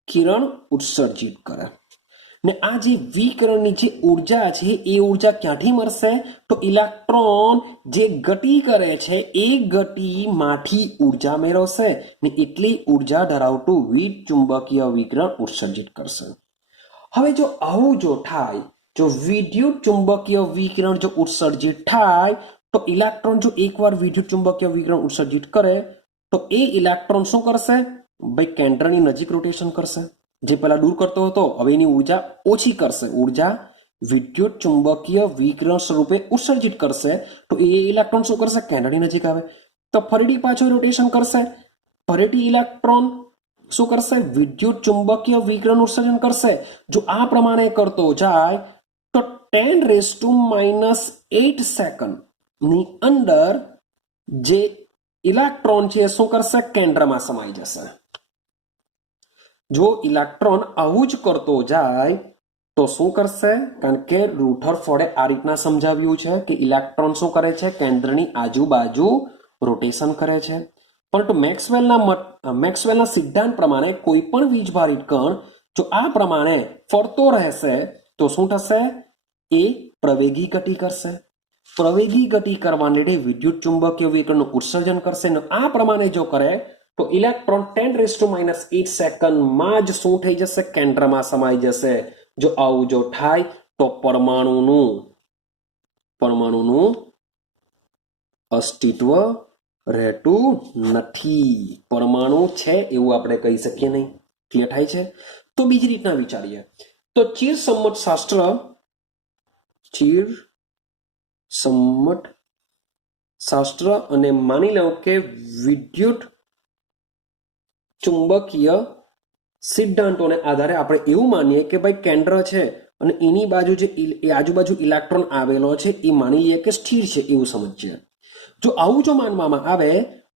કિરણ ઉત્સર્જિત કરે। ને આ જે વિકિરણની જે ઉર્જા છે એ ઉર્જા ક્યાંથી મળશે? તો ઇલેક્ટ્રોન જે ગતિ કરે છે એ ગતિમાંથી ઉર્જા મેળવશે ને એટલી ઉર્જા ધરાવતું વીજ ચુંબકીય વિકિરણ ઉત્સર્જિત કરશે। હવે જો આવું જો થાય, જો વિદ્યુત ચુંબકીય વિકિરણ જો ઉત્સર્જિત થાય તો ઇલેક્ટ્રોન જો એકવાર વિદ્યુત ચુંબકીય વિકિરણ ઉત્સર્જિત કરે તો એ ઇલેક્ટ્રોન શું કરશે? ભાઈ કેન્દ્રની નજીક રોટેશન કરશે। જે પહેલા દૂર કરતો હતો હવે એની ઉર્જા ઓછી કરશે, ઉર્જા વિદ્યુત ચુંબકીય વિકિરણ સ્વરૂપે ઉત્સર્જિત કરશે। તો એ ઇલેક્ટ્રોન શું કરશે? કેન્દ્રની નજીક આવે તો ફરીથી પાછું રોટેશન કરશે, ફરીથી ઇલેક્ટ્રોન શું કરશે? વિદ્યુત ચુંબકીય વિકિરણ ઉત્સર્જન કરશે। જો આ પ્રમાણે કરતો જાય તો 10⁻⁸ સેકન્ડ ની અંદર જે ઇલેક્ટ્રોન છે એ શું કરશે? કેન્દ્રમાં સમાઈ જશે। જો ઇલેક્ટ્રોન આવું જ કરતો જાય તો શું કરશે? કારણ કે રુથરફોર્ડે આ રીતના સમજાવ્યું છે કે ઇલેક્ટ્રોન શું કરે છે? કેન્દ્રની આજુબાજુ રોટેશન કરે છે। પરંતુ મેક્સવેલના સિદ્ધાંત પ્રમાણે કોઈ પણ વીજભારિત કણ જો આ પ્રમાણે ફરતો રહેશે તો શું થશે? એ પ્રવેગી ગતિ કરશે। પ્રવેગી ગતિ કરવાને લીધે વિદ્યુત ચુંબકીય વિકિરણનું ઉત્સર્જન કરશે ને આ પ્રમાણે જો કરે તો ઇલેક્ટ્રોન 10⁸ સેકન્ડમાં જ શું થઈ જશે? કેન્દ્રમાં સમાઈ જશે। જો આવું જો થાય તો પરમાણુનું અસ્તિત્વ રહેતું નથી। પરમાણુ છે એવું આપણે કહી શકીએ નહીં। ક્લિયર થાય છે? તો બીજી રીતના વિચારીએ તો ચિરસમ્મત શાસ્ત્ર અને માની લો કે વિદ્યુત ચુંબકીય સિદ્ધાંતોને આધારે આપણે એવું માનીએ કે ભાઈ કેન્દ્ર છે અને એની બાજુ જે આજુબાજુ ઇલેક્ટ્રોન આવેલો છે એ માની લઈએ કે સ્થિર છે એવું સમજીએ। જો આવું જો માનવામાં આવે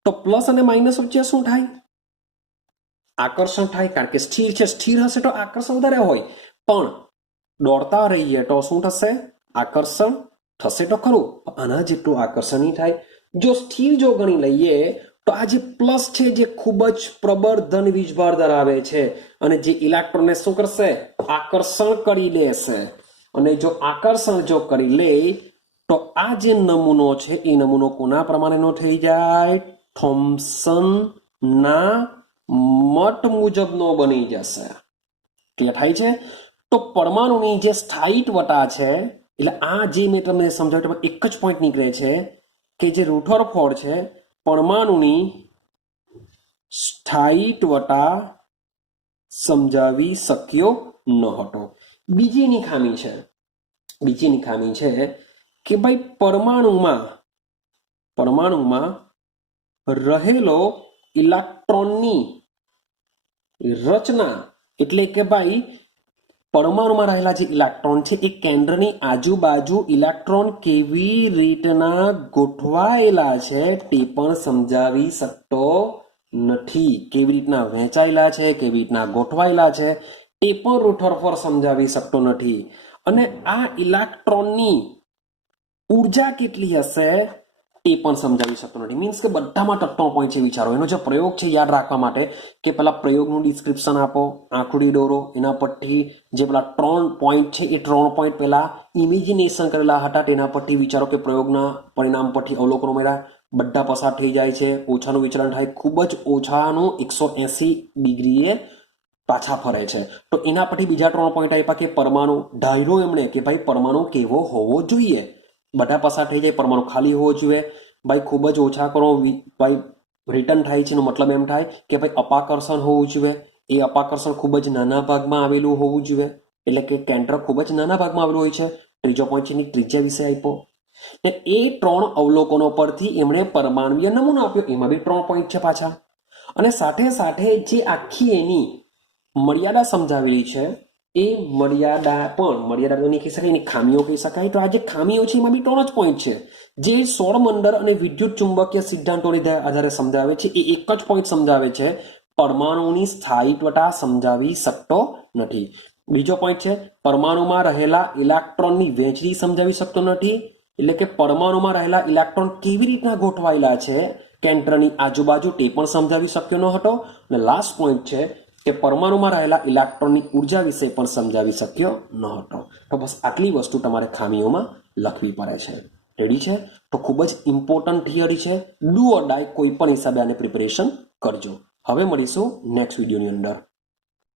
તો પ્લસ અને માઇનસ વચ્ચે શું થાય? આકર્ષણ થાય, કારણ કે સ્થિર છે, સ્થિર હશે તો આકર્ષણ વધારે હોય, પણ દોડતા રહીએ તો શું થશે? આકર્ષણ થશે તો ખરું, આના જેટલું આકર્ષણ નહીં થાય। જો સ્થિર જો ગણી લઈએ તો આ જે પ્લસ છે જે ખૂબ જ પ્રબળ ધન વીજભાર ધરાવે છે અને જે ઇલેક્ટ્રોનને શું કરશે? આકર્ષણ કરી લેશે। અને જો આકર્ષણ જો કરી લે તો આ જે નમૂનો છે એ નમૂનો કોના પ્રમાણેનો થઈ જાય? થોમ્સનના મત મુજબનો બની જશે। ક્લિયર થાય છે? તો પરમાણુની જે સ્થાયિત્વતા છે, એટલે આ જે મેં તમને સમજાવ્યું એક જ પોઈન્ટ નીકળે છે કે જે રુથરફોર્ડ છે પરમાણુની સ્થાયિત્વતા સમજાવી શક્યો ન હતો। બીજીની ખામી છે કે ભાઈ પરમાણુમાં રહેલો ઇલેક્ટ્રોનની રચના, એટલે કે ભાઈ પરમાણુમાં રહેલા જે ઇલેક્ટ્રોન છે એ કેન્દ્રની આજુબાજુ ઇલેક્ટ્રોન કેવી રીતના ગોઠવાયેલા છે તે પણ સમજાવી શકતો નથી. કેવી રીતના વહેંચાયેલા છે, કેવી રીતના ગોઠવાયેલા છે એ પણ રુથરફોર્ડ સમજાવી શકતો નથી. અને આ ઇલેક્ટ્રોનની ઉર્જા કેટલી હશે તે પણ સમજાવી શકતો નથી. મીન્સ કે બધામાં ટટ્ટો પોઈન્ટ છે. વિચારો, એનો જે પ્રયોગ છે યાદ રાખવા માટે કે પેલા પ્રયોગનું ડિસ્ક્રિપ્શન આપો, આંકડી દોરો, એના પરથી જે પેલા 3 પોઈન્ટ છે એ 3 પોઈન્ટ પેલા ઇમેજિનેશન કરેલા હતા તેના પરથી વિચારો કે પ્રયોગના પરિણામ પરથી અવલોકનો મળ્યા, બધા પસાર થઈ જાય છે, ઓછાનું વિચલન થાય, ખૂબ જ ઓછાનું 180 ડિગ્રીએ પાછા ફરે છે. તો એના પરથી બીજા 3 પોઈન્ટ આપ્યા કે પરમાણુ ધાર્યો એમણે કે ભાઈ પરમાણુ કેવો હોવો જોઈએ, બધા પસાર થઈ જાય, પરમાણુ ખાલી હોવો જોઈએ. ભાઈ ખૂબ જ ઓછા કરો, ભાઈ રિટર્ન થાય છે એનો મતલબ એમ થાય કે ભાઈ અપાકર્ષણ હોવું જોઈએ. એ અપાકર્ષણ ખૂબ જ નાના ભાગમાં આવેલું હોવું જોઈએ, એટલે કે કેન્દ્ર ખૂબ જ નાના ભાગમાં આવેલું હોય છે. ત્રીજો પોઈન્ટ છે એની ત્રિજ્યા વિશે આપ્યો. ને એ 3 અવલોકનો પરથી એમણે પરમાણુય નમૂનો આપ્યો, એમાં બી 3 પોઈન્ટ છે પાછા. અને સાથે સાથે જે આખી એની મર્યાદા સમજાવેલી છે એ મર્યાદા પણ મર્યાદા તો નહીં કહી શકાય, એની ખામીઓ કહી શકાય. તો આ જે ખામીઓ છે એમાં બી 3 જ પોઈન્ટ છે જે સૌરમંડળ અને વિદ્યુત ચુંબકીય સિદ્ધાંતોની આધારે સમજાવે છે. એ એક જ પોઈન્ટ સમજાવે છે, પરમાણુની સ્થાયિત્વતા સમજાવી શકતો નથી. બીજો પોઈન્ટ છે પરમાણુમાં રહેલા ઇલેક્ટ્રોનની વહેંચણી સમજાવી શકતો નથી, એટલે કે પરમાણુમાં રહેલા ઇલેક્ટ્રોન કેવી રીતના ગોઠવાયેલા છે કેન્દ્રની આજુબાજુ તે પણ સમજાવી શક્યો ન હતો. અને લાસ્ટ પોઈન્ટ છે કે પરમાણુમાં રહેલા ઇલેક્ટ્રોનની ઉર્જા વિશે પણ સમજાવી શક્યો ન હતો. તો બસ આટલી વસ્તુ તમારે ખામીઓમાં લખવી પડે છે. રેડી છે? તો ખૂબ જ ઇમ્પોર્ટન્ટ થિયરી છે. ડુ ઓર ડાય કોઈ પણ હિસાબે આને પ્રિપેરેશન કરજો. હવે મળીશું નેક્સ્ટ વિડીયોની અંદર.